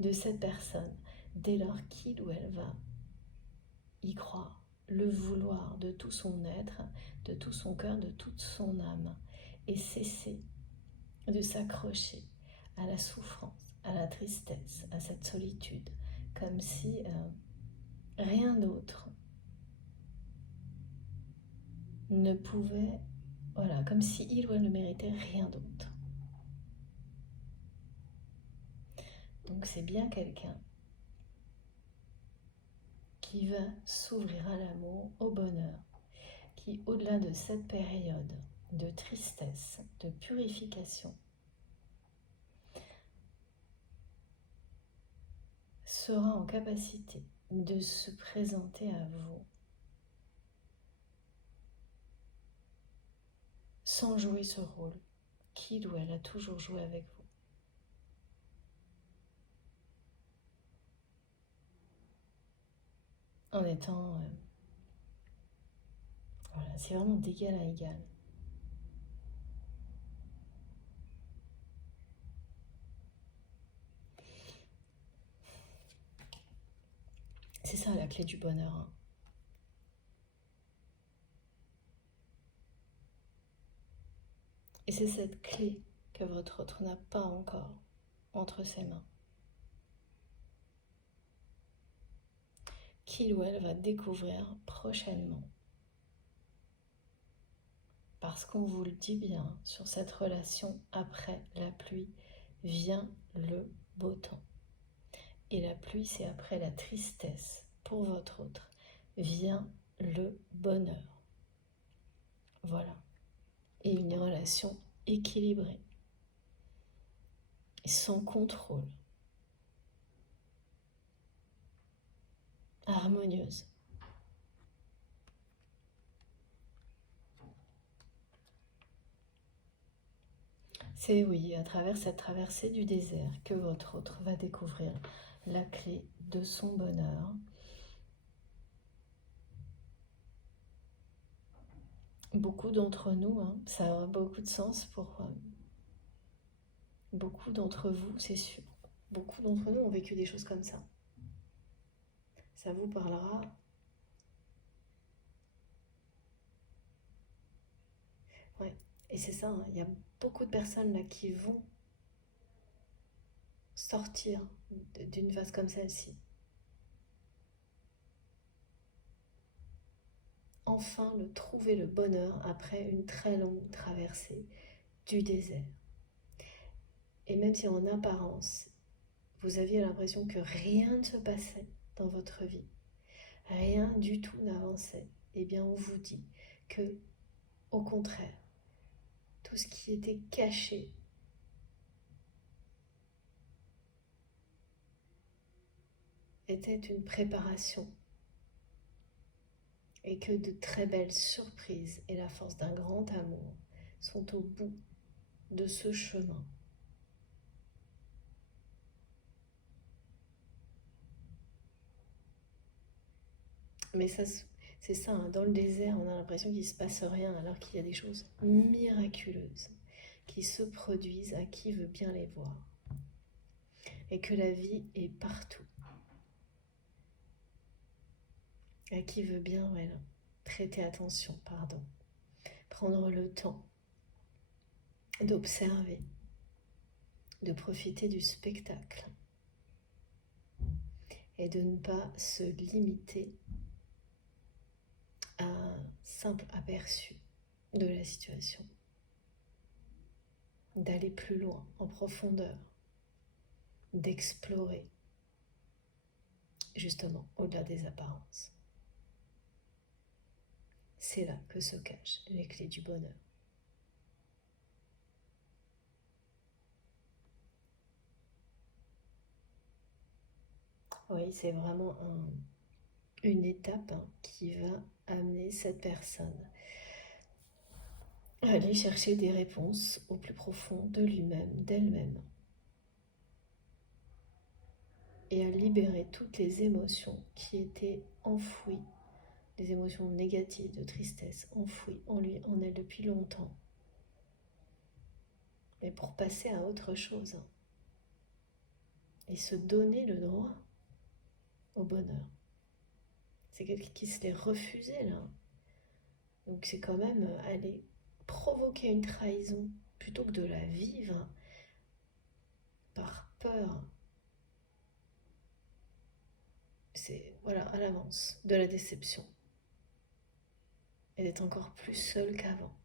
de cette personne, dès lors qu'il ou elle va y croire, le vouloir de tout son être, de tout son cœur, de toute son âme, et cesser de s'accrocher à la souffrance, à la tristesse, à cette solitude, comme si rien d'autre ne pouvait, voilà, comme si il ou elle ne méritait rien d'autre. Donc c'est bien quelqu'un qui va s'ouvrir à l'amour, au bonheur, qui, au-delà de cette période de tristesse, de purification, sera en capacité de se présenter à vous sans jouer ce rôle qu'il ou elle a toujours joué avec vous. En étant... voilà, c'est vraiment d'égal à égal. C'est ça la clé du bonheur. Hein. Et c'est cette clé que votre autre n'a pas encore entre ses mains. Qu'il ou elle va découvrir prochainement. Parce qu'on vous le dit bien, sur cette relation, après la pluie, vient le beau temps. Et la pluie, c'est après la tristesse pour votre autre, vient le bonheur. Voilà. Et une relation équilibrée, sans contrôle, harmonieuse. C'est oui, à travers cette traversée du désert que votre autre va découvrir la clé de son bonheur. Beaucoup d'entre nous, hein, ça a beaucoup de sens pour beaucoup d'entre vous, c'est sûr. Beaucoup d'entre nous ont vécu des choses comme ça. Ça vous parlera. Ouais. Et c'est ça, hein, il y a beaucoup de personnes là qui vont sortir d'une phase comme celle-ci. Enfin, trouver le bonheur après une très longue traversée du désert. Et même si en apparence, vous aviez l'impression que rien ne se passait dans votre vie, rien du tout n'avançait, eh bien on vous dit que, au contraire, tout ce qui était caché était une préparation et que de très belles surprises et la force d'un grand amour sont au bout de ce chemin. Mais ça, c'est ça, hein, dans le désert, on a l'impression qu'il ne se passe rien alors qu'il y a des choses miraculeuses qui se produisent à qui veut bien les voir. Et que la vie est partout. À qui veut bien, voilà, prêter attention, prendre le temps d'observer, de profiter du spectacle et de ne pas se limiter à un simple aperçu de la situation, d'aller plus loin, en profondeur, d'explorer, justement, au-delà des apparences. C'est là que se cachent les clés du bonheur. Oui, c'est vraiment une étape qui va amener cette personne à aller chercher des réponses au plus profond de lui-même, d'elle-même, et à libérer toutes les émotions qui étaient enfouies, les émotions négatives, de tristesse, enfouies en lui, en elle depuis longtemps, mais pour passer à autre chose et se donner le droit au bonheur. C'est quelqu'un qui se l'est refusé là. Donc c'est quand même aller provoquer une trahison plutôt que de la vivre par peur. C'est voilà, à l'avance, de la déception. Et d'être encore plus seul qu'avant.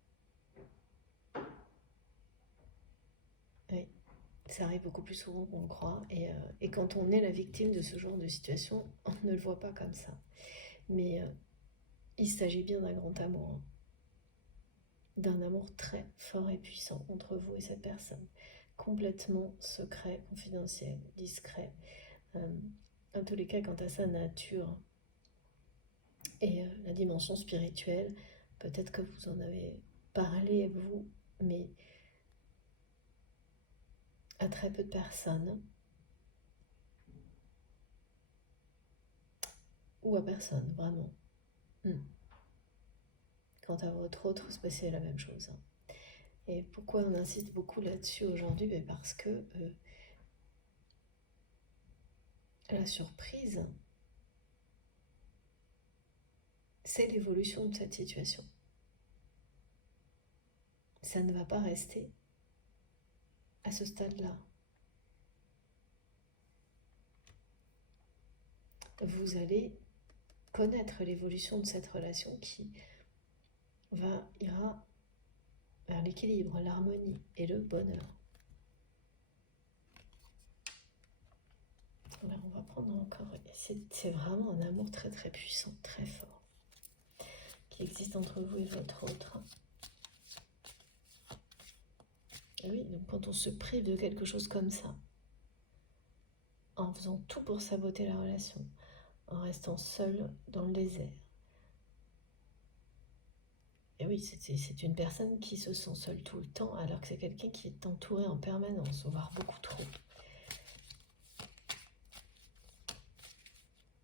Oui, ça arrive beaucoup plus souvent qu'on le croit. Et quand on est la victime de ce genre de situation, on ne le voit pas comme ça. Mais il s'agit bien d'un grand amour. Hein. D'un amour très fort et puissant entre vous et cette personne. Complètement secret, confidentiel, discret. En tous les cas, quant à sa nature et la dimension spirituelle, peut-être que vous en avez parlez vous, mais à très peu de personnes, ou à personne, vraiment. Quant à votre autre, c'est la même chose. Et pourquoi on insiste beaucoup là-dessus aujourd'hui? Parce que la surprise, c'est l'évolution de cette situation. Ça ne va pas rester à ce stade-là. Vous allez connaître l'évolution de cette relation qui ira vers l'équilibre, l'harmonie et le bonheur. Alors on va prendre encore, c'est vraiment un amour très très puissant, très fort, qui existe entre vous et votre autre. Et oui, donc quand on se prive de quelque chose comme ça, en faisant tout pour saboter la relation, en restant seul dans le désert, et oui, c'est une personne qui se sent seule tout le temps, alors que c'est quelqu'un qui est entouré en permanence, voire beaucoup trop.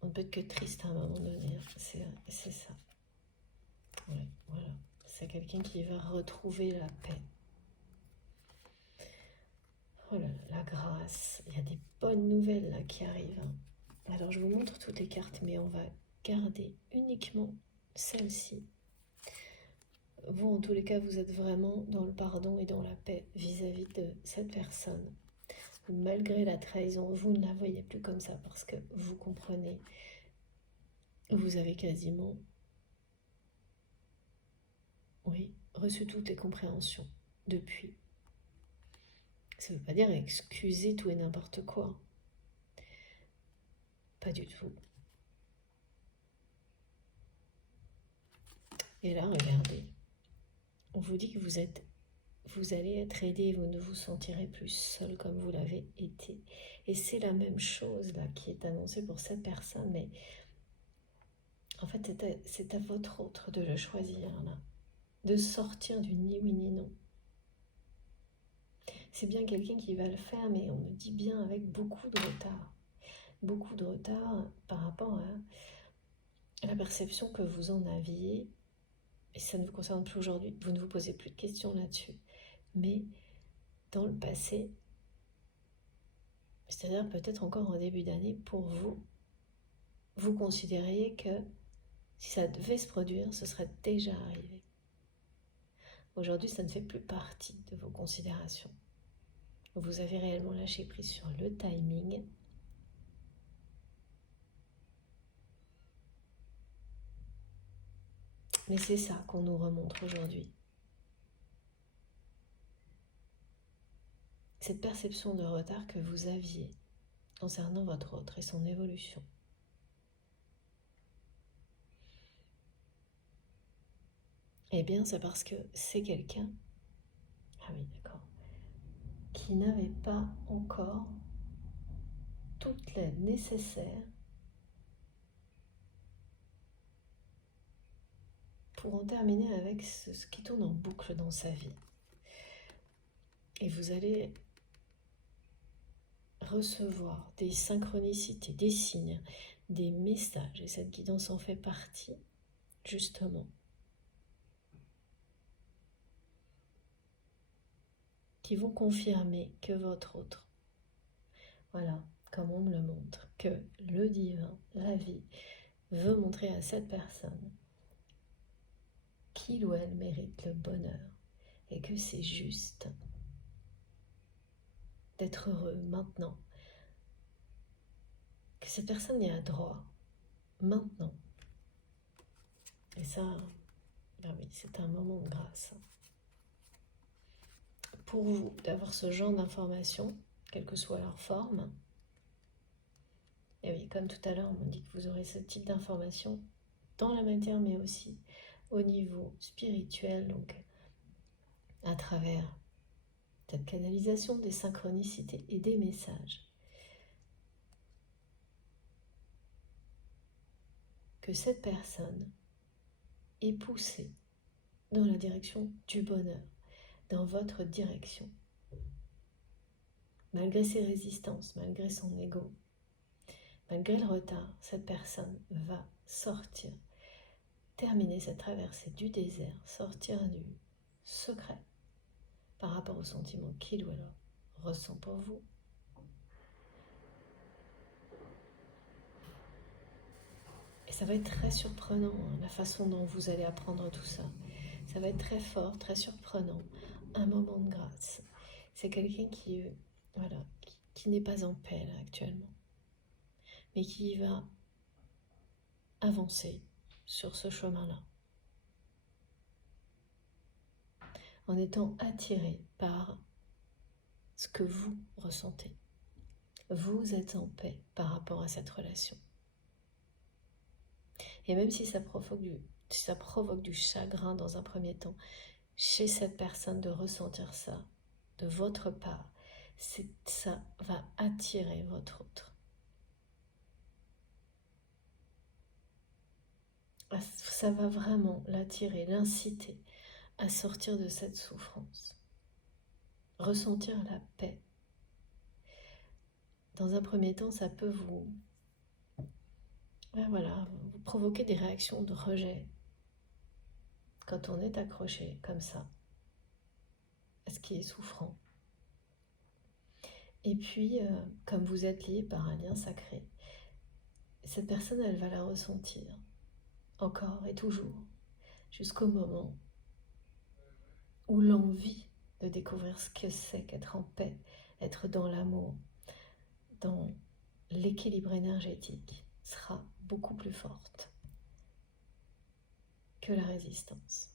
On ne peut être que triste à un moment donné, c'est ça. Ouais, voilà, c'est quelqu'un qui va retrouver la paix. Oh là là, la grâce, il y a des bonnes nouvelles là qui arrivent. Alors je vous montre toutes les cartes, mais on va garder uniquement celle-ci. Vous, en tous les cas, vous êtes vraiment dans le pardon et dans la paix vis-à-vis de cette personne. Malgré la trahison, vous ne la voyez plus comme ça parce que vous comprenez. Vous avez quasiment, oui, reçu toutes les compréhensions depuis. Ça ne veut pas dire excuser tout et n'importe quoi. Pas du tout. Et là, regardez. On vous dit que vous allez être aidé, vous ne vous sentirez plus seul comme vous l'avez été. Et c'est la même chose là qui est annoncée pour cette personne, mais en fait c'est à votre autre de le choisir là, de sortir du ni oui ni non. C'est bien quelqu'un qui va le faire, mais on me dit bien avec beaucoup de retard. Beaucoup de retard par rapport à la perception que vous en aviez, et ça ne vous concerne plus aujourd'hui, vous ne vous posez plus de questions là-dessus. Mais dans le passé, c'est-à-dire peut-être encore en début d'année, pour vous, vous considériez que si ça devait se produire, ce serait déjà arrivé. Aujourd'hui, ça ne fait plus partie de vos considérations. Vous avez réellement lâché prise sur le timing. Mais c'est ça qu'on nous remontre aujourd'hui. Cette perception de retard que vous aviez concernant votre autre et son évolution. Eh bien, c'est parce que c'est quelqu'un, ah oui, d'accord, qui n'avait pas encore toute l'aide nécessaire pour en terminer avec ce qui tourne en boucle dans sa vie. Et vous allez recevoir des synchronicités, des signes, des messages, et cette guidance en fait partie, justement, qui vont confirmer que votre autre, voilà, comme on me le montre, que le divin, la vie, veut montrer à cette personne qu'il ou elle mérite le bonheur et que c'est juste d'être heureux maintenant, que cette personne y a droit maintenant. Et ça, ben oui, c'est un moment de grâce. Pour vous, d'avoir ce genre d'informations, quelle que soit leur forme, et oui, comme tout à l'heure, on m'a dit que vous aurez ce type d'informations dans la matière, mais aussi au niveau spirituel, donc à travers cette canalisation des synchronicités et des messages. Que cette personne est poussée dans la direction du bonheur, dans votre direction. Malgré ses résistances, malgré son ego, malgré le retard, cette personne va sortir, terminer cette traversée du désert, sortir du secret par rapport au sentiment qu'il ou elle ressent pour vous. Et ça va être très surprenant, hein, la façon dont vous allez apprendre tout ça. Ça va être très fort, très surprenant, un moment de grâce. C'est quelqu'un qui, voilà, qui n'est pas en paix là, actuellement, mais qui va avancer sur ce chemin-là, en étant attiré par ce que vous ressentez. Vous êtes en paix par rapport à cette relation. Et même si ça provoque du chagrin dans un premier temps, chez cette personne de ressentir ça, de votre part, ça va attirer votre autre. Ça va vraiment l'attirer, l'inciter à sortir de cette souffrance. Ressentir la paix. Dans un premier temps, ça peut vous provoquer des réactions de rejet. Quand on est accroché comme ça, à ce qui est souffrant. Et puis, comme vous êtes lié par un lien sacré, cette personne, elle va la ressentir, encore et toujours, jusqu'au moment où l'envie de découvrir ce que c'est qu'être en paix, être dans l'amour, dans l'équilibre énergétique, sera beaucoup plus forte que la résistance.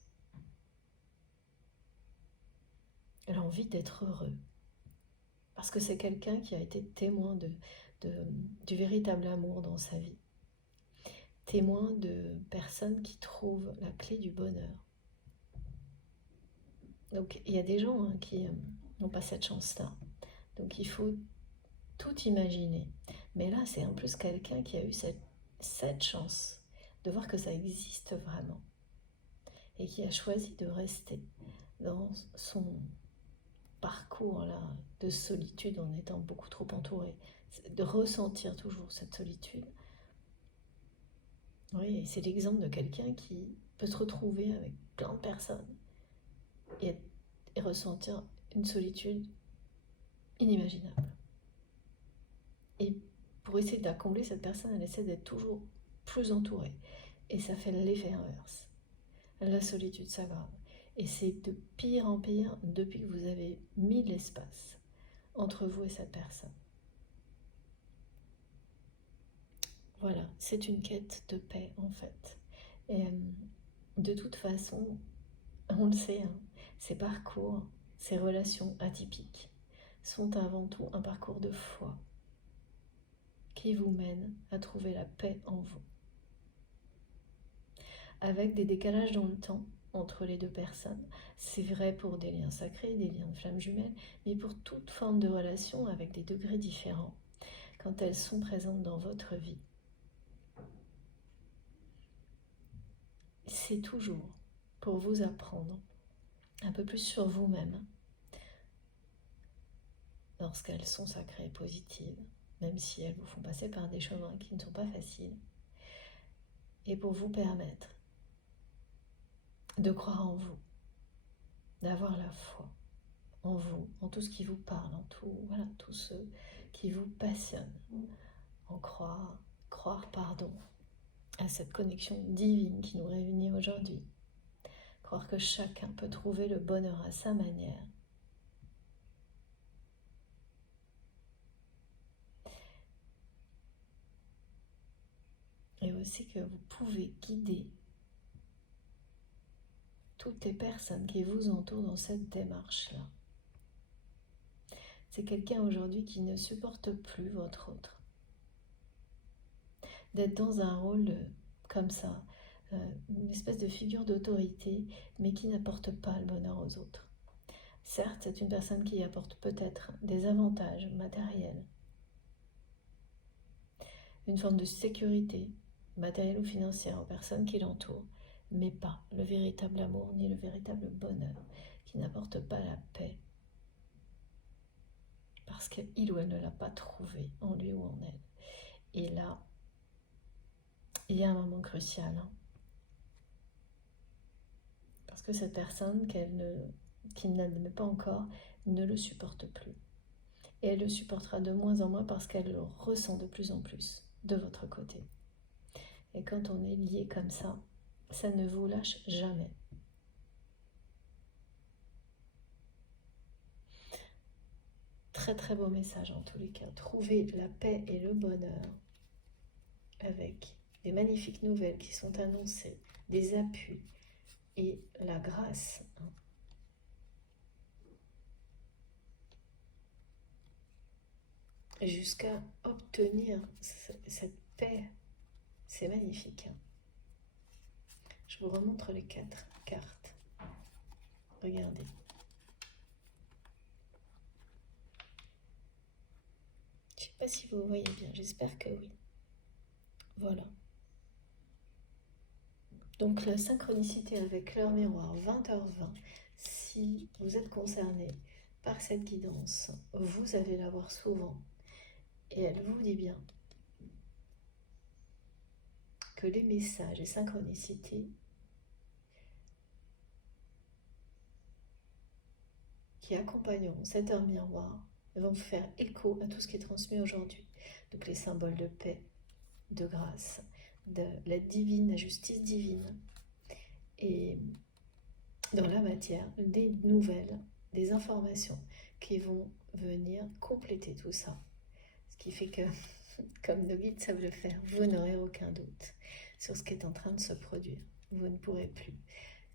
L'envie d'être heureux, parce que c'est quelqu'un qui a été témoin du véritable amour dans sa vie, témoin de personnes qui trouvent la clé du bonheur. Donc il y a des gens qui n'ont pas cette chance-là, donc il faut tout imaginer. Mais là, c'est en plus quelqu'un qui a eu cette chance de voir que ça existe vraiment et qui a choisi de rester dans son parcours là de solitude en étant beaucoup trop entouré, de ressentir toujours cette solitude. Oui, c'est l'exemple de quelqu'un qui peut se retrouver avec plein de personnes et ressentir une solitude inimaginable. Et pour essayer de la combler, cette personne, elle essaie d'être toujours plus entourée. Et ça fait l'effet inverse. La solitude s'aggrave. Et c'est de pire en pire depuis que vous avez mis de l'espace entre vous et cette personne. Voilà, c'est une quête de paix en fait. Et de toute façon, on le sait, hein, ces parcours, ces relations atypiques sont avant tout un parcours de foi qui vous mène à trouver la paix en vous. Avec des décalages dans le temps entre les deux personnes. C'est vrai pour des liens sacrés, des liens de flammes jumelles, mais pour toute forme de relation avec des degrés différents, quand elles sont présentes dans votre vie. C'est toujours pour vous apprendre un peu plus sur vous-même, lorsqu'elles sont sacrées et positives, même si elles vous font passer par des chemins qui ne sont pas faciles, et pour vous permettre de croire en vous, d'avoir la foi en vous, en tout ce qui vous parle, en tout ce qui vous passionne, en croire à cette connexion divine qui nous réunit aujourd'hui, croire que chacun peut trouver le bonheur à sa manière. Et aussi que vous pouvez guider toutes les personnes qui vous entourent dans cette démarche-là. C'est quelqu'un aujourd'hui qui ne supporte plus votre autre. D'être dans un rôle comme ça, une espèce de figure d'autorité, mais qui n'apporte pas le bonheur aux autres. Certes, c'est une personne qui apporte peut-être des avantages matériels, une forme de sécurité, matérielle ou financière, aux personnes qui l'entourent, mais pas le véritable amour ni le véritable bonheur, qui n'apporte pas la paix, parce qu'il ou elle ne l'a pas trouvé en lui ou en elle. Et là, il y a un moment crucial, hein, parce que cette personne qui n'admet pas encore ne le supporte plus. Et elle le supportera de moins en moins parce qu'elle le ressent de plus en plus de votre côté. Et quand on est lié comme ça ne vous lâche jamais. Très très beau message en tous les cas. Trouvez la paix et le bonheur avec des magnifiques nouvelles qui sont annoncées, des appuis et la grâce. Jusqu'à obtenir cette paix. C'est magnifique. Je vous remontre les 4 cartes. Regardez. Je ne sais pas si vous voyez bien, j'espère que oui. Voilà. Donc la synchronicité avec l'heure miroir, 20h20, si vous êtes concerné par cette guidance, vous allez la voir souvent. Et elle vous dit bien que les messages et synchronicités qui accompagneront cette heure miroir vont faire écho à tout ce qui est transmis aujourd'hui. Donc les symboles de paix, de grâce, de la divine, la justice divine. Et dans la matière, des nouvelles, des informations qui vont venir compléter tout ça. Ce qui fait que, comme nos guides savent le faire, vous n'aurez aucun doute sur ce qui est en train de se produire. Vous ne pourrez plus.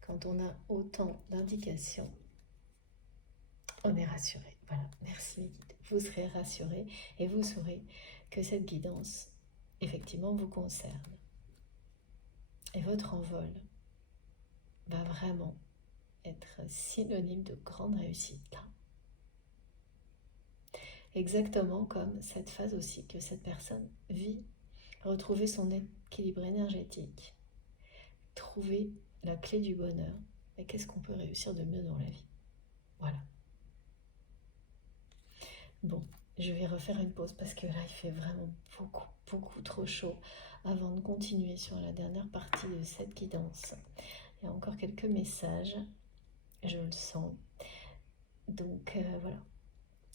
Quand on a autant d'indications, on est rassuré. Voilà, merci mes guides. Vous serez rassurés et vous saurez que cette guidance, effectivement, vous concerne. Et votre envol va vraiment être synonyme de grande réussite là. Exactement comme cette phase aussi que cette personne vit, retrouver son équilibre énergétique, trouver la clé du bonheur. Et qu'est-ce qu'on peut réussir de mieux dans la vie? Voilà. Bon, je vais refaire une pause parce que là il fait vraiment beaucoup trop chaud avant de continuer sur la dernière partie de cette guidance. Il y a encore quelques messages, je le sens. Donc voilà.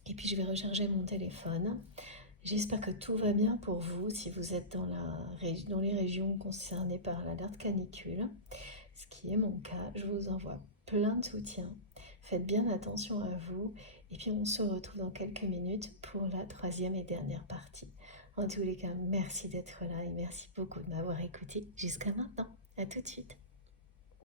Et puis je vais recharger mon téléphone. J'espère que tout va bien pour vous si vous êtes dans les régions concernées par l'alerte canicule, ce qui est mon cas. Je vous envoie plein de soutien. Faites bien attention à vous et puis on se retrouve dans quelques minutes pour la troisième et dernière partie. En tous les cas, merci d'être là et merci beaucoup de m'avoir écouté jusqu'à maintenant. À tout de suite.